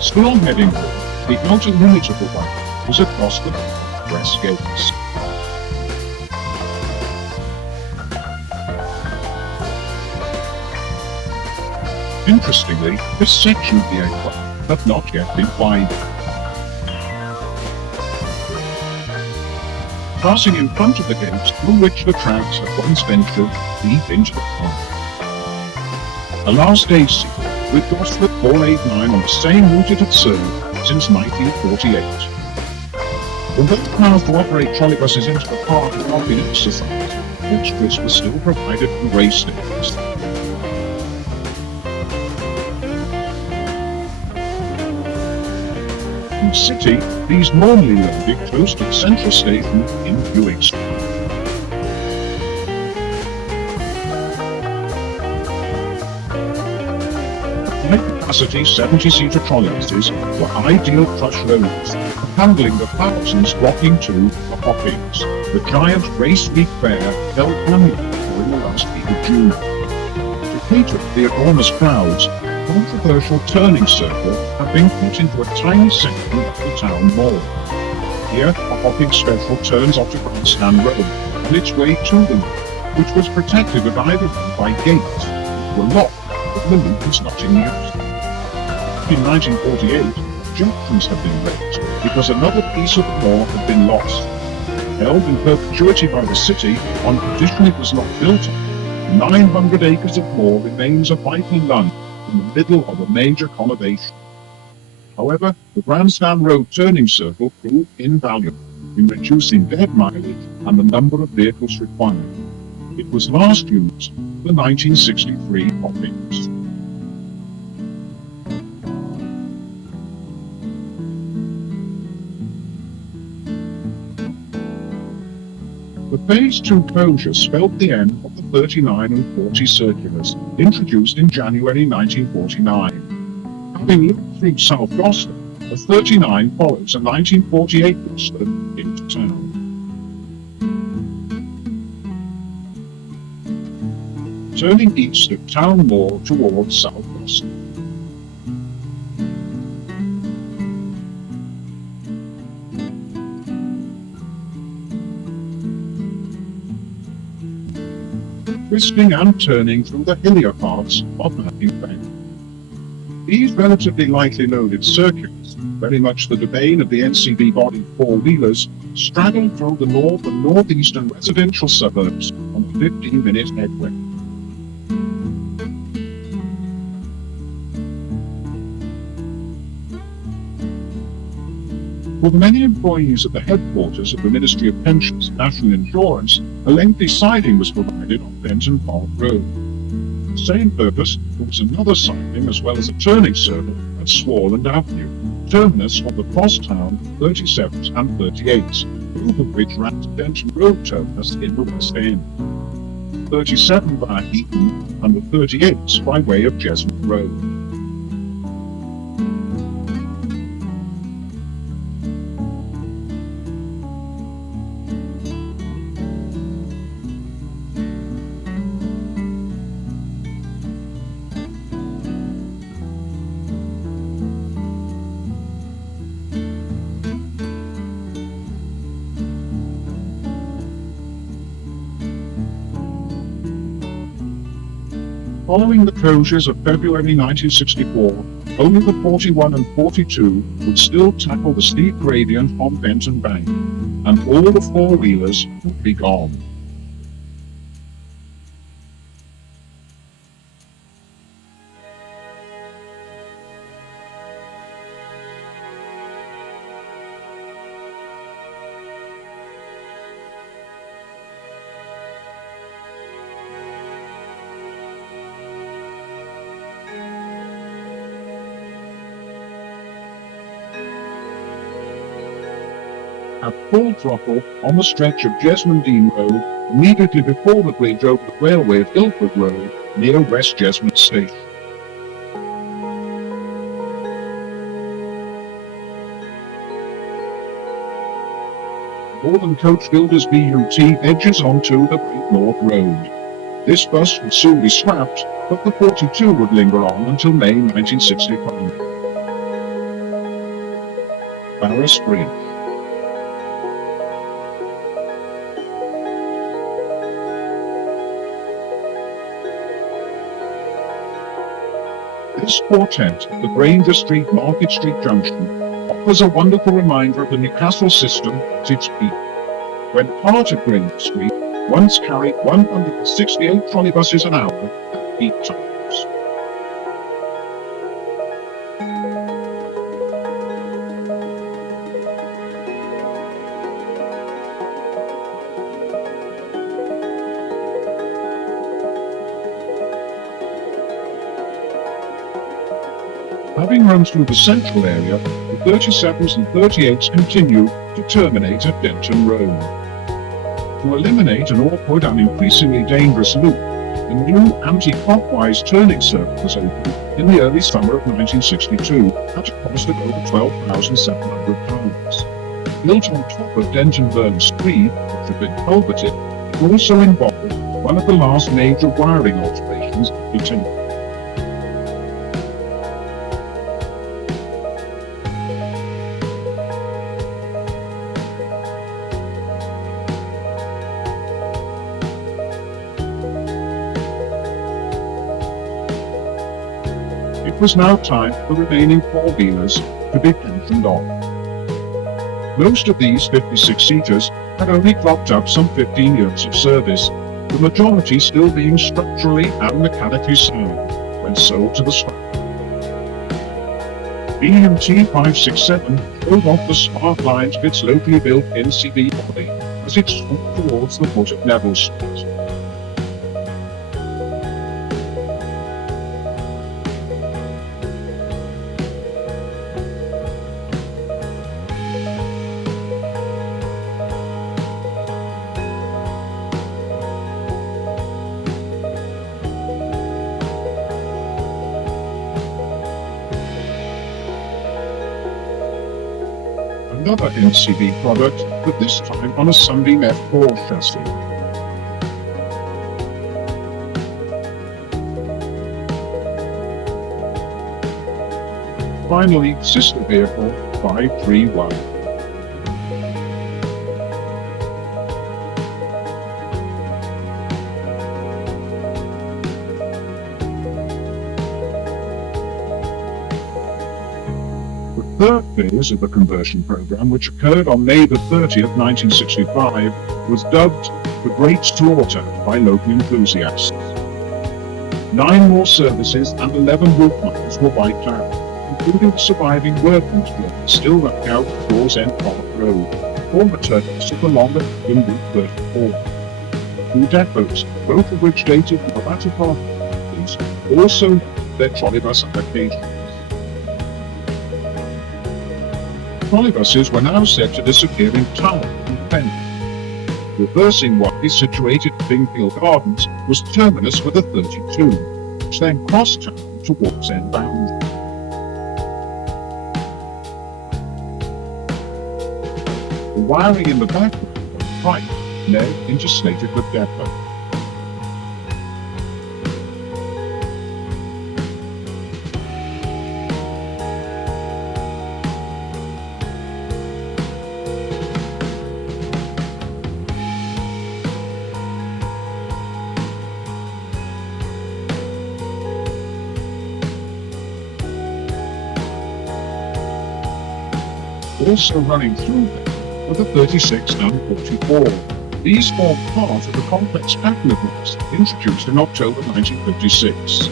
Still on heading north, the outer limit of the way was across the west gates. Interestingly, this section of the A1 had not yet been widened. Passing in front of the gates through which the trams had once ventured deep into the park. A last stage sequence with Gosford 489 on the same route it had served since 1948. Although the plans to operate trolleybuses into the park had not been exercised, extras were still provided from race stations. In the city, these normally loaded close to the Central Station in Coexistence. High-capacity 70-seater trolleybuses were ideal crush loaders, handling the thousands flocking to the hoppings. The giant race week fair held annually during the last week of June. To cater to the enormous crowds, a controversial turning circle had been put into a tiny section of the town mall. Here, a hopping special turns onto Grandstand Road on its way to the loop, which was protected at either end by gates, which were locked, but the loop is not in use. In 1948, objections had been raised because another piece of the mall had been lost. Held in perpetuity by the city on condition it was not built on, 900 acres of mall remains a vital lump in the middle of a major conurbation. However, the Grandstand Road turning circle proved invaluable in reducing bed mileage and the number of vehicles required. It was last used for 1963 hoppings. The Phase 2 closure spelled the end of the 39 and 40 circulars, introduced in January 1949. Having looped through South Gloucester, the 39 follows a 1948 Gloucester into town. Turning east of Town Moor towards South Gloucester. Twisting and turning through the hillier parts of Mapping Bank. These relatively lightly loaded circulars, very much the domain of the NCB bodied four-wheelers, straddle through the north and northeastern residential suburbs on a 15-minute headway. For the many employees at the headquarters of the Ministry of Pensions and National Insurance, a lengthy siding was provided on Benton Park Road. For the same purpose, there was another siding as well as a turning circle at Swarland Avenue, terminus of the crosstown 37s and 38s, both of which ran to Benton Road terminus in the West End. 37 via Eton and the 38s by way of Jesmond Road. Following the closures of February 1964, only the 41 and 42 would still tackle the steep gradient on Benton Bank, and all the four-wheelers would be gone. At full throttle on the stretch of Jesmond Road, immediately before the bridge over the railway of Ilford Road, near West Jesmond Station. Northern Coach Builders BUT edges onto the Great North Road. This bus would soon be scrapped, but the 42 would linger on until May 1965. Barras Bridge. This quartet at the Granger Street Market Street junction offers a wonderful reminder of the Newcastle system at its peak. When part of Granger Street once carried 168 trolleybuses an hour at peak times. Having run through the central area, the 37s and 38s continue to terminate at Denton Road. To eliminate an awkward and increasingly dangerous loop, a new anti-clockwise turning circle was opened in the early summer of 1962 at a cost of over £12,700. Built on top of Denton Burn Street, which had been culverted, it also involved one of the last major wiring alterations trains between. It was now time for the remaining 4 wheelers to be pensioned off. Most of these 56-seaters had only clocked up some 15 years of service, the majority still being structurally and mechanically sound when sold to the scrap. BMT 567 drove off the smart lines of its locally built NCB body as it swung towards the foot of Neville Street. Another NCB product, but this time on a Sunbeam F4 chassis. Finally, sister vehicle 531. The third phase of the conversion program, which occurred on May the 30th, 1965, was dubbed the Great Slaughter by local enthusiasts. 9 more services and 11 route miles were wiped out, including the surviving workmen's block still running out of Dawes End Park Road, former terminus of the longer Route 34. 2 depots, both of which dated from the latter part of the 50s, also their trolleybus applications. Trolleybuses were now set to disappear in town and Penn. Reversing what is situated in Bingfield Gardens was the terminus for the 32, which then crossed town towards end boundary. The wiring in the background on the right led into Snatercliff Depot. Also running through them were the 36 and 44. These formed part of the complex pattern of routes introduced in October 1956.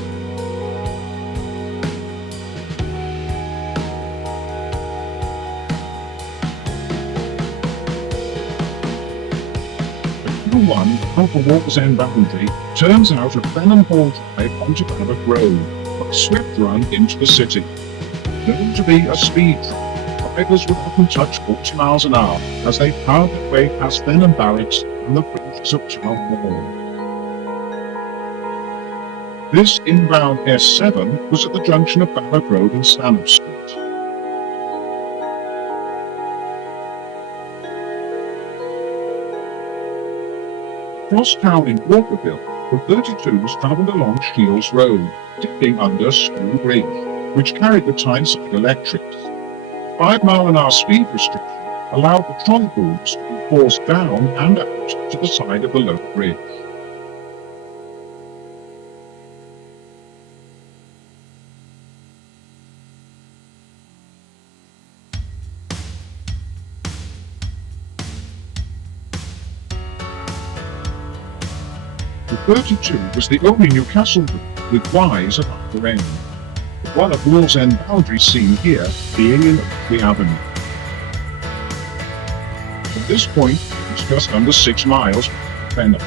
Q1 of the Walker's End boundary turns out of Benham Hall Drive onto Barrack Road, but a swift run into the city. Known to be a speed trap, drivers would often touch 40 miles an hour as they powered their way past Benham Barracks and the fringes of Town Hall. This inbound S7 was at the junction of Barrack Road and Stanhope Street. Across town in Walkerville, the 32s travelled along Shields Road, dipping under School Bridge, which carried the Tyneside Electrics. 5-mile-an-hour speed restriction allowed the trolley booms to be forced down and out to the side of the lower bridge. The 32 was the only Newcastle route with Ys at either end, with one of Wall's End boundary seen here being in Oakley Avenue. From this point, it was just under 6 miles from Benham.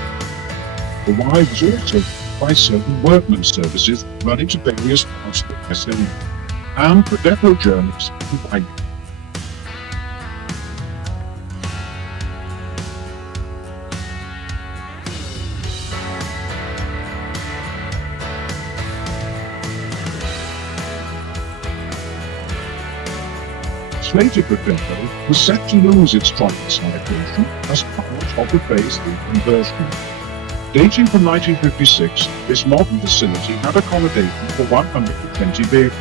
The Y was also by certain workman services running to various parts of the West End, and for depot journeys to White. Snatercliff Depot was set to lose its trolleybus allocation as part of the Phase 3 conversion. Dating from 1956, this modern facility had accommodation for 120 vehicles,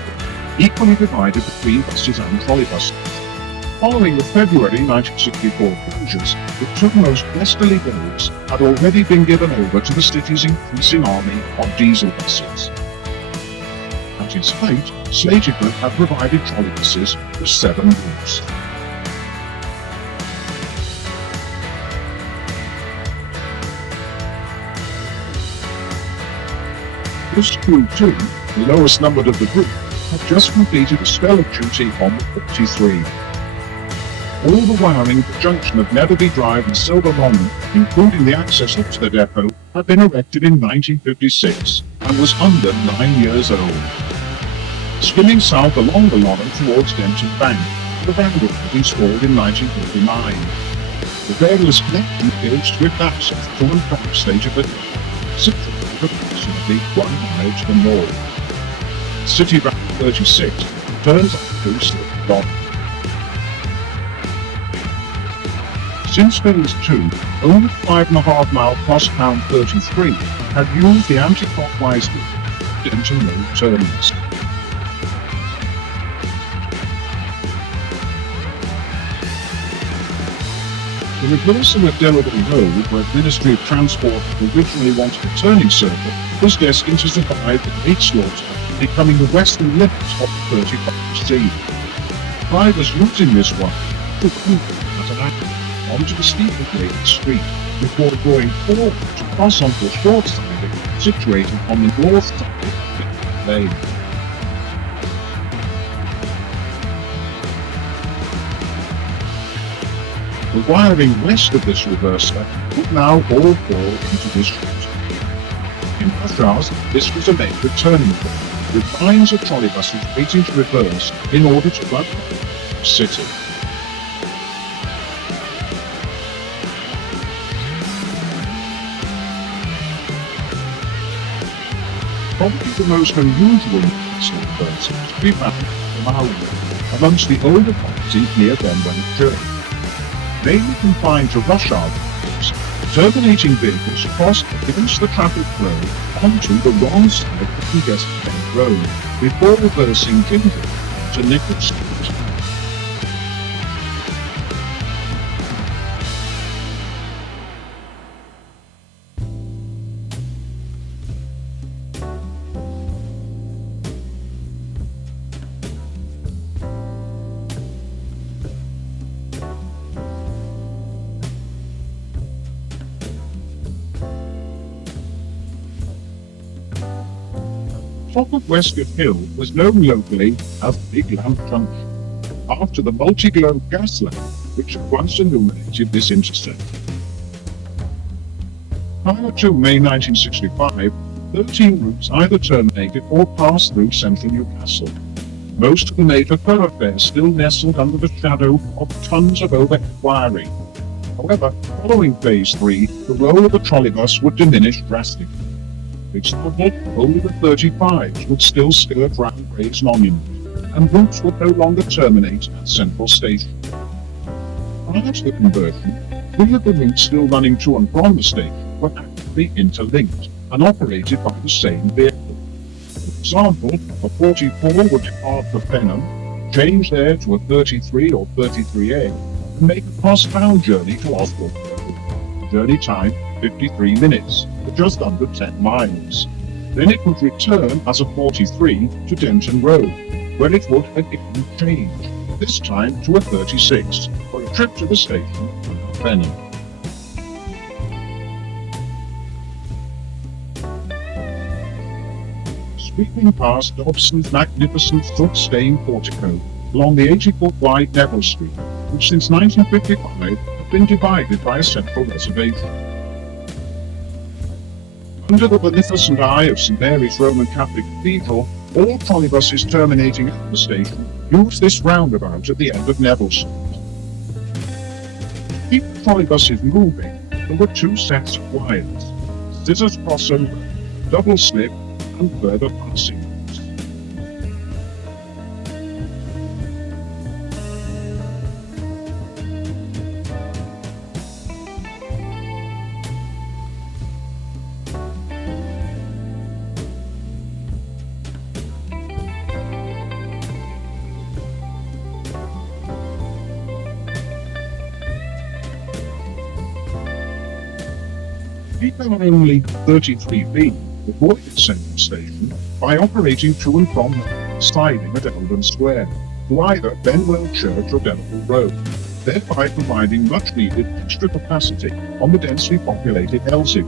equally divided between buses and trolleybuses. Following the February 1964 closures, the two most westerly roads had already been given over to the city's increasing army of diesel buses. At its height, Charitable had provided trolleybuses for 7 routes. This crew too, the lowest numbered of the group, had just completed a spell of duty on the 43. All the wiring at the junction of Netherby Drive and Silver London, including the access up to the depot, had been erected in 1956 and was under 9 years old. Skimming south along the London towards Denton Bank, the roundabout was installed in 1949. The various connection fields to access to and from Charitable, situated approximately 1 mile to the north. City Route 36 turns onto Silver London. Since Phase 2, only 5.5 mile crossbound 33 had used the anti-clockwise route to Denton Road terminus. The reversal of Delaware Road, where the Ministry of Transport originally wanted a turning circle, was destined to survive the Great Slaughter, becoming the western limit of the 35C. Drivers using this one could move at an angle onto the steeply graded street before going forward to cross onto a short siding situated on the north side of the lane. The wiring west of this reverser would now all fall into this route. In rush hours, this was a major turning point, with lines of trolleybuses waiting to reverse in order to run the city. Probably the most unusual Newcastle reversals to be found from Ireland amongst the older properties near Benwell Church. Mainly confined to rush hour vehicles, terminating vehicles crossed against the traffic flow onto the wrong side of the congested main road before reversing gingerly to Nicholl Street. Top of Westgate Hill was known locally as Big Lamp Junction, after the multi-globe gas lamp which had once illuminated this intersection. Prior to May 1965, 13 routes either terminated or passed through central Newcastle. Most of the major thoroughfares still nestled under the shadow of tons of overhead wiring. However, following Phase 3, the role of the trolleybus would diminish drastically. For example, only the 35s would still skirt round Graves Monument, and routes would no longer terminate at Central Station. Prior to the conversion, 3 of the routes still running to and from the station were actively interlinked and operated by the same vehicle. For example, a 44 would depart for Fenham, change there to a 33 or 33A, and make a cross-bound journey to Oswald. Journey time 53 minutes, for just under 10 miles. Then it would return as a 43 to Denton Road, where it would again change, this time to a 36, for a trip to the station at Fenham. Sweeping past Dobson's magnificent soot-stained portico along the 80-foot-wide Neville Street, which since 1955 had been divided by a central reservation. Under the beneficent eye of St Mary's Roman Catholic Cathedral, all trolleybuses terminating at the station use this roundabout at the end of Neville Street. To keep the trolleybuses moving, there were 2 sets of wires, scissors crossover, double slip, and further passing routes. People on only 33 feet avoided Central Station by operating to and from the siding at Eldon Square to either Benwell Church or Delaware Road, thereby providing much-needed extra capacity on the densely populated Elsing.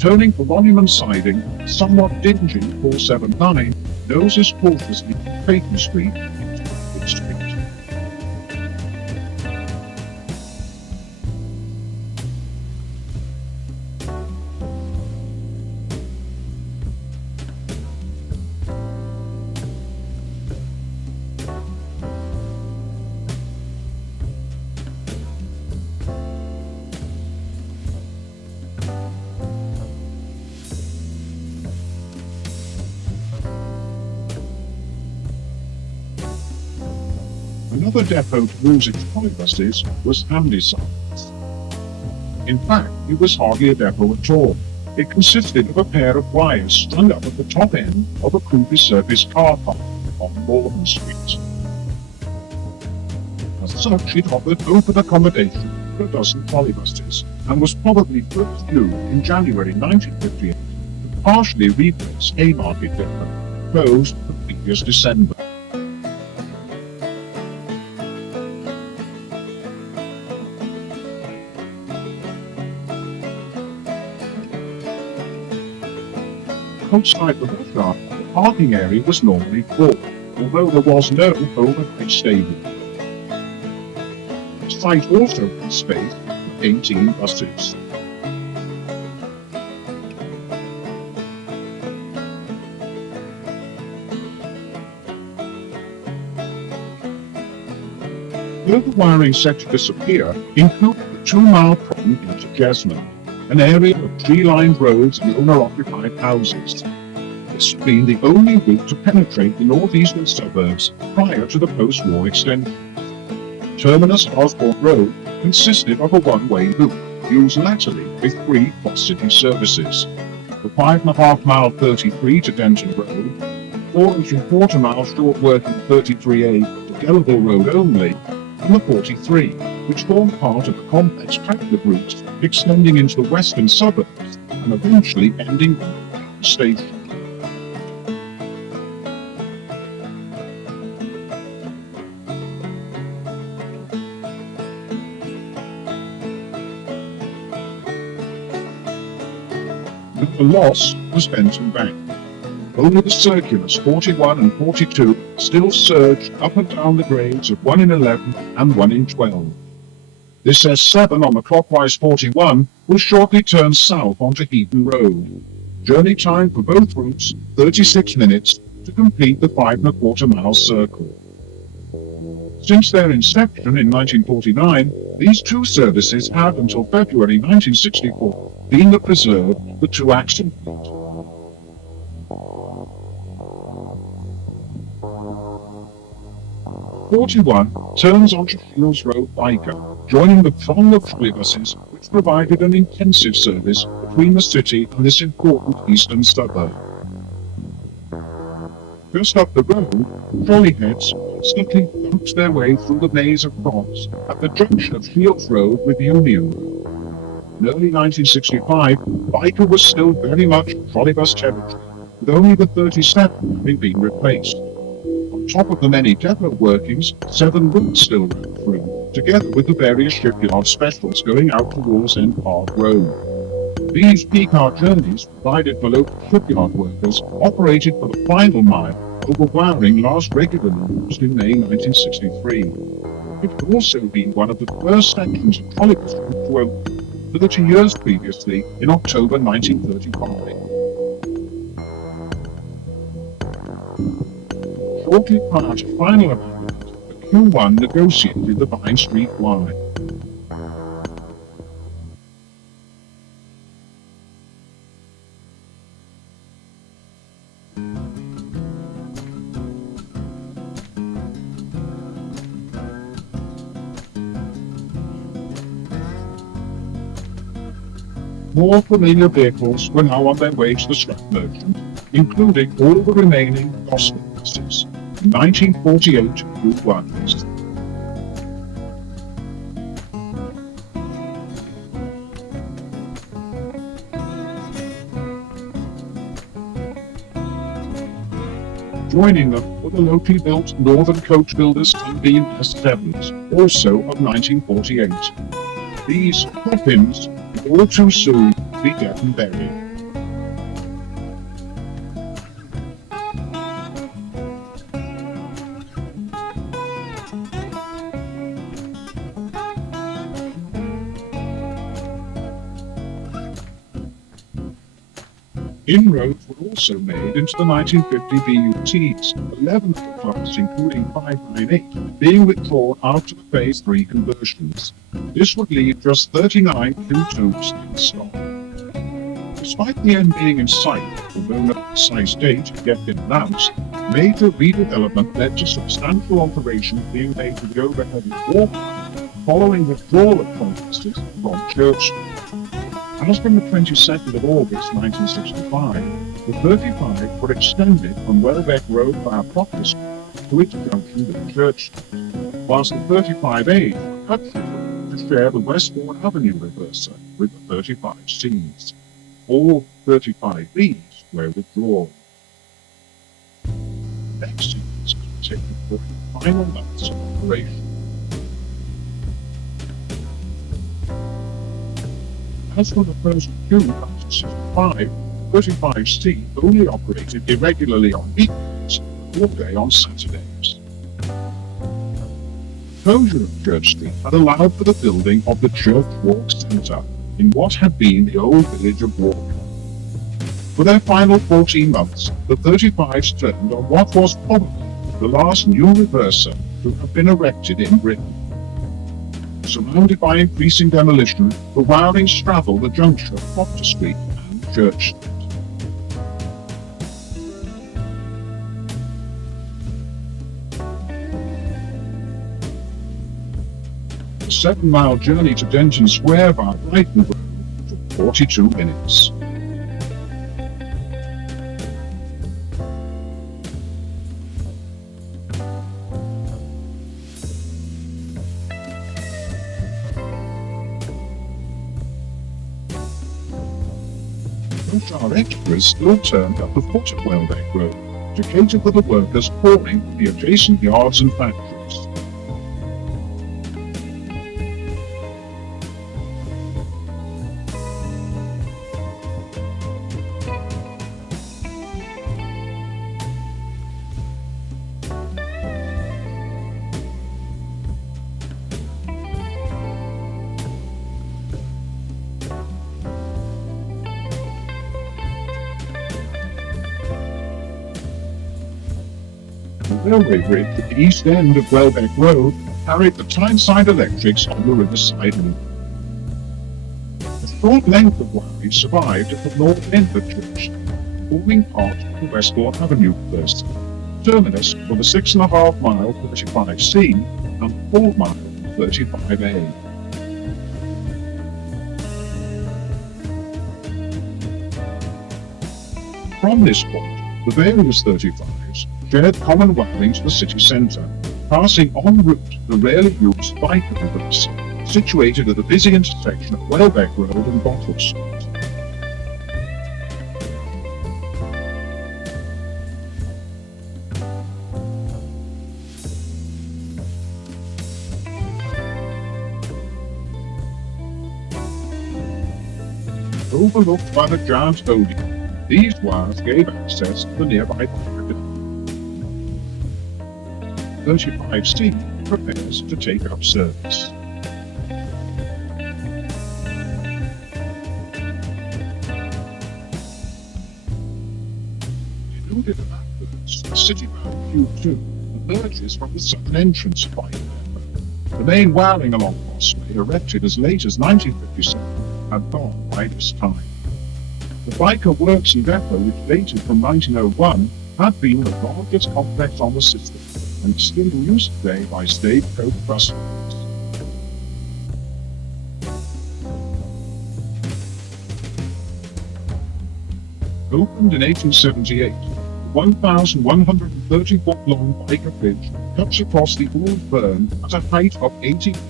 Turning for Monument siding, somewhat dingy 479 noses cautiously Peyton Street into Wood Street. Another depot to use its trolleybuses was Handysides. In fact, it was hardly a depot at all. It consisted of a pair of wires strung up at the top end of a crudely surfaced car park on Morgan Street. As such, it offered open accommodation for a dozen trolleybuses and was probably first used in January 1958 to partially replace Haymarket Depot, closed the previous December. Outside the rush hour, the parking area was normally full, although there was no overhead stable. The site also had space for 18 buses. Further wiring set to disappear included the 2-mile prong into Jesmond, an area of tree-lined roads and owner-occupied houses. This had been the only route to penetrate the northeastern suburbs prior to the post-war extension. Terminus Osborne Road consisted of a one-way loop, used latterly with 3 cross-city services: the 5.5-mile 33 to Denton Road, 4.25-mile short-working 33A to Delaware Road only, and the 43, which formed part of a complex tract of routes extending into the western suburbs and eventually ending at the station. The loss was Benton Bank. Only the circulars 41 and 42 still surged up and down the grades of 1 in 11 and 1 in 12. This S7 on the clockwise 41 will shortly turn south onto Heaton Road. Journey time for both routes, 36 minutes to complete the 5.25-mile circle. Since their inception in 1949, these two services have until February 1964 been the preserve of the two-axle fleet. "41 turns onto Shields Road Byker, joining the throng of trolleybuses which provided an intensive service between the city and this important eastern suburb. Just up the road, trolleyheads constantly bumped their way through the maze of crops at the junction of Shields Road with Union Road. In early 1965, Byker was still very much trolleybus territory, with only the 37 having been replaced. On top of the many depot workings, 7 routes still ran through, together with the various shipyard specials going out to Wallsend Park Road. These peak hour journeys, provided for local shipyard workers, operated for the final mile over Waring last regularly used in May 1963. It had also been one of the first sections of trolleybus route to open 30 years previously in October 1935. Shortly prior to final abandonment, the Q1 negotiated the Vine Street line. More familiar vehicles were now on their way to the scrap merchant, including all the remaining gospel buses, 1948 Q1s. Joining them were the locally built northern coach builders Sunbeam S7s, also of 1948. These coffins would all too soon be dead and buried. Inroads were also made into the 1950 BUTs, 11 of the class, including 598, being withdrawn after the Phase 3 conversions. This would leave just 39 Q2s in stock. Despite the end being in sight, although no precise date had yet been announced, major redevelopment led to substantial alterations being made to the overhead walkway following withdrawal of Trolleybuses from Church Street. As from the 22nd of August 1965, the 35 were extended from Welbeck Road via Proctor Street to its junction with Church Street, whilst the 35As were cut through to share the Westbourne Avenue reverser with the 35Cs. All 35Bs were withdrawn. The next sequence continued for the final months of operation. As for the first June 1965, 35C only operated irregularly on weekends, all day on Saturdays. The closure of Church Street had allowed for the building of the Church Walk Centre in what had been the old village of Walk. For their final 14 months, the 35s turned on what was probably the last new reverser to have been erected in Britain. Surrounded by increasing demolition, the wildings straddle the junction of Proctor Street and Church Street. The 7-mile journey to Denton Square via Brighton Road took 42 minutes. Our extras still turned up the foot of Welbeck Road to cater for the workers pouring from the adjacent yards and factories. The railway bridge at the east end of Welbeck Road carried the Tyneside electrics on the riverside loop. A short length of wire survived at the north end of Church, forming part of the Westbourne Avenue first, terminus for the 6.5-mile 35C and 4-mile 35A. From this point, the various 35s shared common wiring to the city centre, passing en route the rarely used biker reverse, situated at the busy intersection of Welbeck Road and Bottle Street. Overlooked by the giant Odeon, these wires gave access to the nearby biker 35C prepares to take up service. Eluded at first, the city-bound Q2 emerges from the southern entrance of Biker Depot. The main wiring along Crossway, erected as late as 1957, had gone by this time. The Biker Works and Depot, which dated from 1901, had been the largest complex on the system, and still in use today by stagecoach bus routes. Opened in 1878, the 1,130-foot-long Biker Bridge cuts across the Old Burn at a height of 80 feet,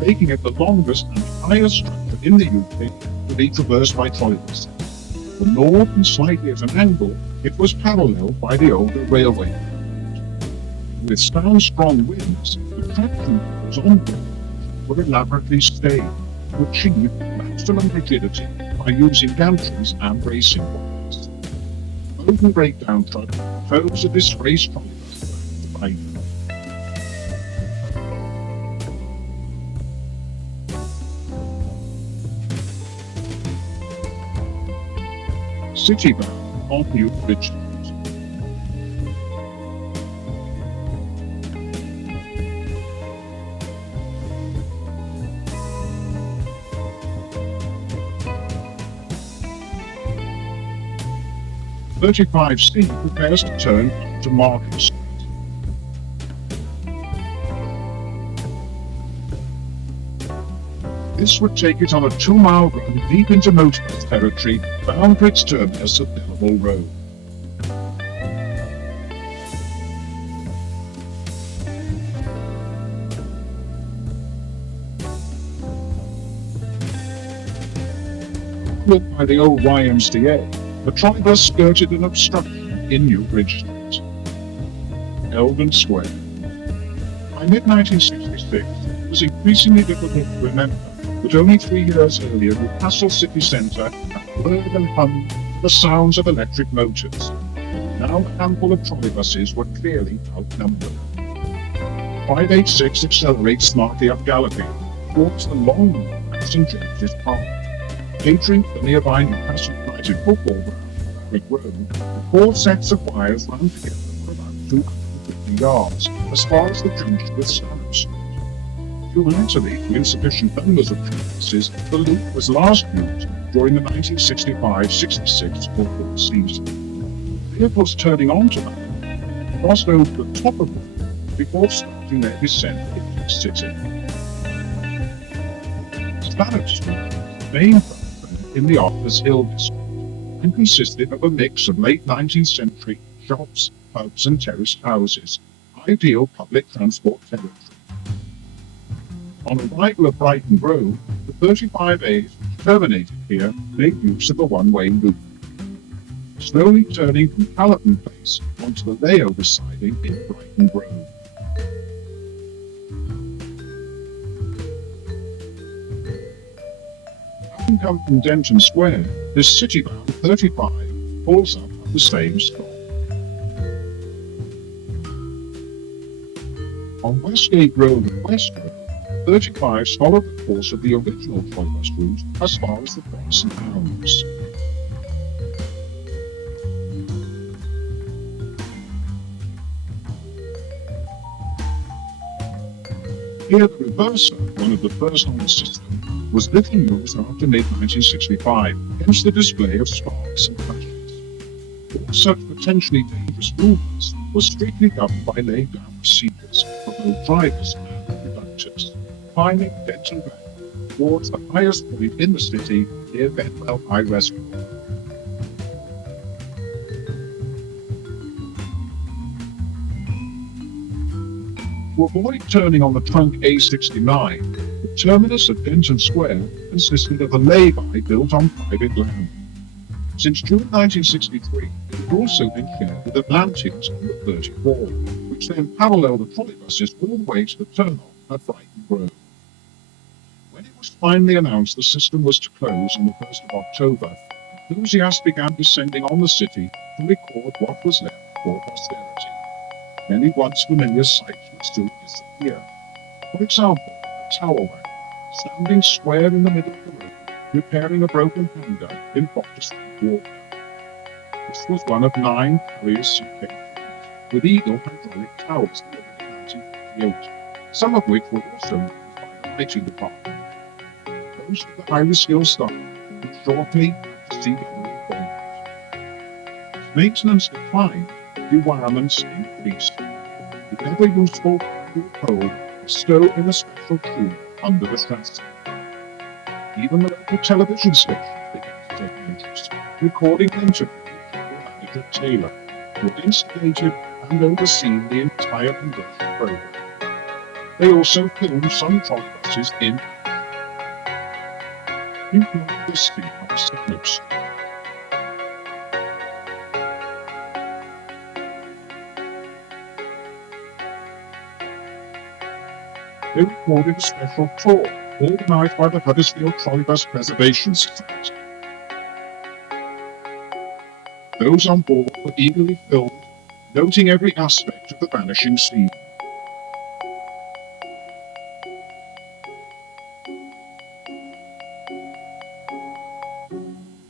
making it the longest and highest structure in the UK to be traversed by trolleybus. The north and slightly at an angle, It was paralleled by the older railway. To withstand strong winds, the traction was on board were elaborately stayed to achieve maximum rigidity by using gantries and racing wires. The open breakdown truck tows a disgraced trolleybus back to Brighton. Citybound on New Bridge Street. "35C prepares to turn to Market Street. This would take it on a 2-mile run deep into motorbus territory, bound for its terminus at Delaware Road. Built by the old YMCA, the trolleybus skirted an obstruction in New Bridge Street. Eldon Square. By mid-1966, it was increasingly difficult to remember that only 3 years earlier Newcastle city centre had blurred and hummed the sounds of electric motors. Now a handful of trolleybuses were clearly outnumbered. 586 accelerates smartly up Galloping towards the long St James's Park, catering for the nearby Newcastle United football ground, Barrack Road. The 4 sets of wires ran together for about 250 yards, as far as the junction with Stanhope Street. Due to insufficient numbers of trolleybusses, the loop was last used during the 1965-66 football season. Vehicles turning onto that crossed over the top of them before starting their descent into the city. Stanhope Street, main thoroughfare in the Arthur's Hill district, and consisted of a mix of late 19th century shops, pubs and terraced houses, ideal public transport territory. On arrival at Brighton Grove, the 35As which terminated here made use of a one-way loop, slowly turning from Callerton Place onto the layover siding in Brighton Grove. Having come from Denton Square, this city-bound 35 pulls up at the same stop. On Westgate Road and West Road, 35s follow the course of the original trolleybus route as far as the Docks and Hounds. Here the reverser, one of the first on the system, was little used after mid-1965, hence the display of sparks and flashes. All such potentially dangerous movements were strictly governed by laid down procedures for both drivers and conductors. Finally, Denton back towards the highest point in the city near Bedwell High Reservoir. To avoid turning on the trunk A69, the terminus at Denton Square consisted of a lay-by built on private land. Since June 1963, it had also been shared with Atlanteans on the 34, which then paralleled the trolleybuses all the way to the turn-off at Brighton Grove. When it was finally announced the system was to close on the 1st of October, enthusiasts began descending on the city to record what was left for posterity. Many once familiar sights would still disappear. For example, a tower wagon, standing square in the middle of the road, repairing a broken hanger in Proctor Street, Walker. This was one of 9 carriers suitcase trains, with Eagle hydraulic towers delivered in 1958, some of which were also used by the lighting department. Most of the highly skilled staff would shortly have to seek other employment. As maintenance declined, requirements increased. The ever-useful pole was stowed in a special tube under the transom. Even the local television station began to take interest, recording interviews with manager Taylor, who had instigated and overseen the entire conversion program. They also filmed some trolleybuses in including the street on Stanhope Street. they recorded a special tour organised by the Huddersfield Trolleybus Preservation Society. Those on board were eagerly filmed, noting every aspect of the vanishing scene.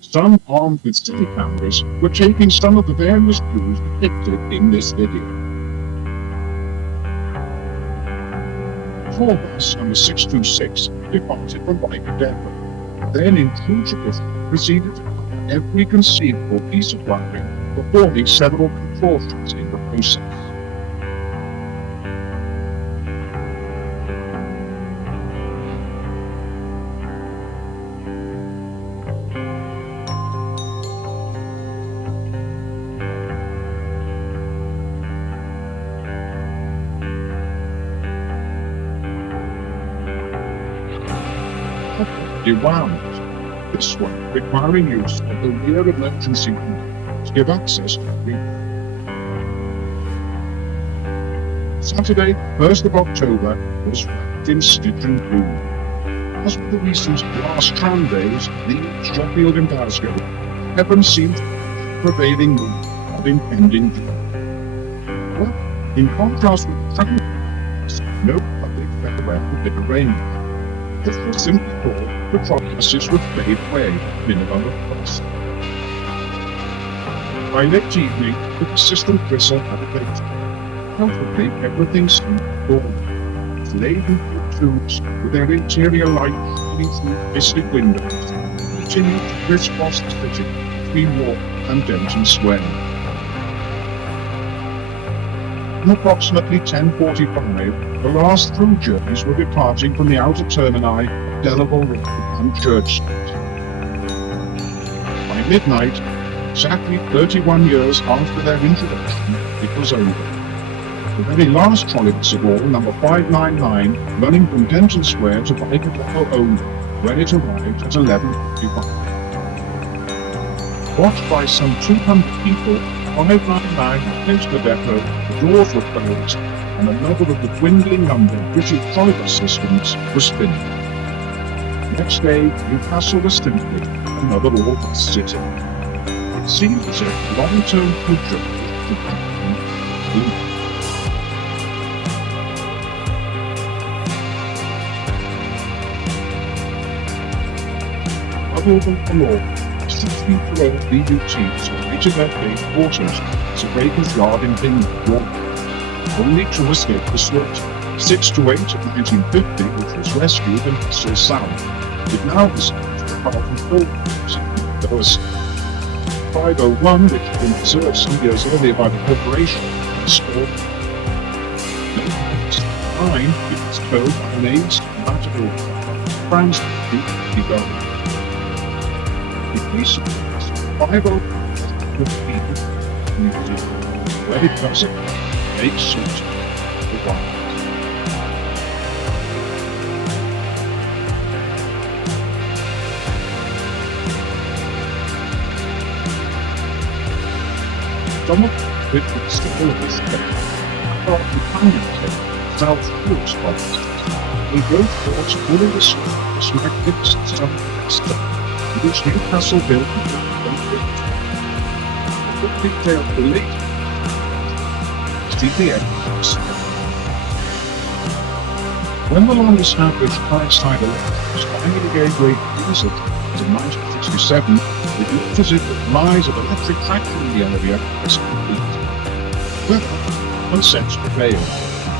Some, armed with city cameras, were taking some of the various views depicted in this video. Tour bus number 626 departed from Biker Depot, then in true tradition proceeded to cover every conceivable piece of wiring, performing several contortions in the process. Wound this way, requiring use of the rear emergency window to give access to the reef. Saturday, 1st of October, was wrapped in Stygian gloom. As with the recent last tram days, Leeds, Sheffield and Glasgow, heaven seemed to be prevailing mood of impending doom. But, in contrast with the tram days, no public farewell had been arranged. This was simply called the trolleybusses would fade away at minimum of cost. By late evening, the persistent bristle had abated. Comfortably, everything seemed normal. Its laden tubes, with their interior light shining through misted windows, continued to crisscross the city between Warp and Denton Square. At approximately 10:45, the last through journeys were departing from the outer termini of Delaware Road and Church Street. By midnight, exactly 31 years after their introduction, it was over. The very last trolleybus of all, number 599, running from Denton Square to Biker Depot only, where it arrived at 11:55. Watched by some 200 people, 599 replaced the depot, the doors were closed, and another of the dwindling number of British trolleybus systems was finished. Next day, Newcastle was simply another all-bus city. It seemed as if the long-term future would have other than the law, 16-year-old BUTs were reaching their paid quarters as a breaker's yard in Bingley, only to escape the slaughter. 6 to 8 of 1950, which was rescued in Bristol South, it now resides to Carlton Buildings. There was 501, which had been preserved some years earlier by the corporation, restored. 9, it was towed by an aged compatible Trams the police 501 where it does it, makes suit the wild. Some of it was still of this case, but the companion case, South Fuel Spots, we both thought fully restored this magnificent summer which Newcastle built in 1950. The detail of the late CPA. When the long-established client-side electric was finally gave way to diesel in 1967, it looked as if the rise of electric traction in the area was complete. However, consents prevailed.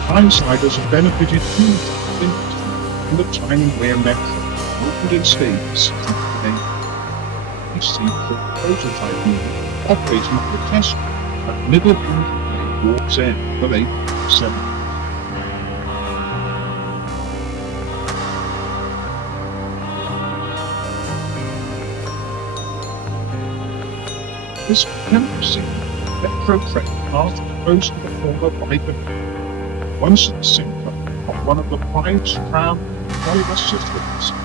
Client-siders have benefited hugely from the tiny rear metro, opened in stages. See the prototype unit operating at the test at Middleton Wards End of 8.7. This contemporary metro train passed close to the former Biker, once the simpler of one of the 5 tram trolleybus systems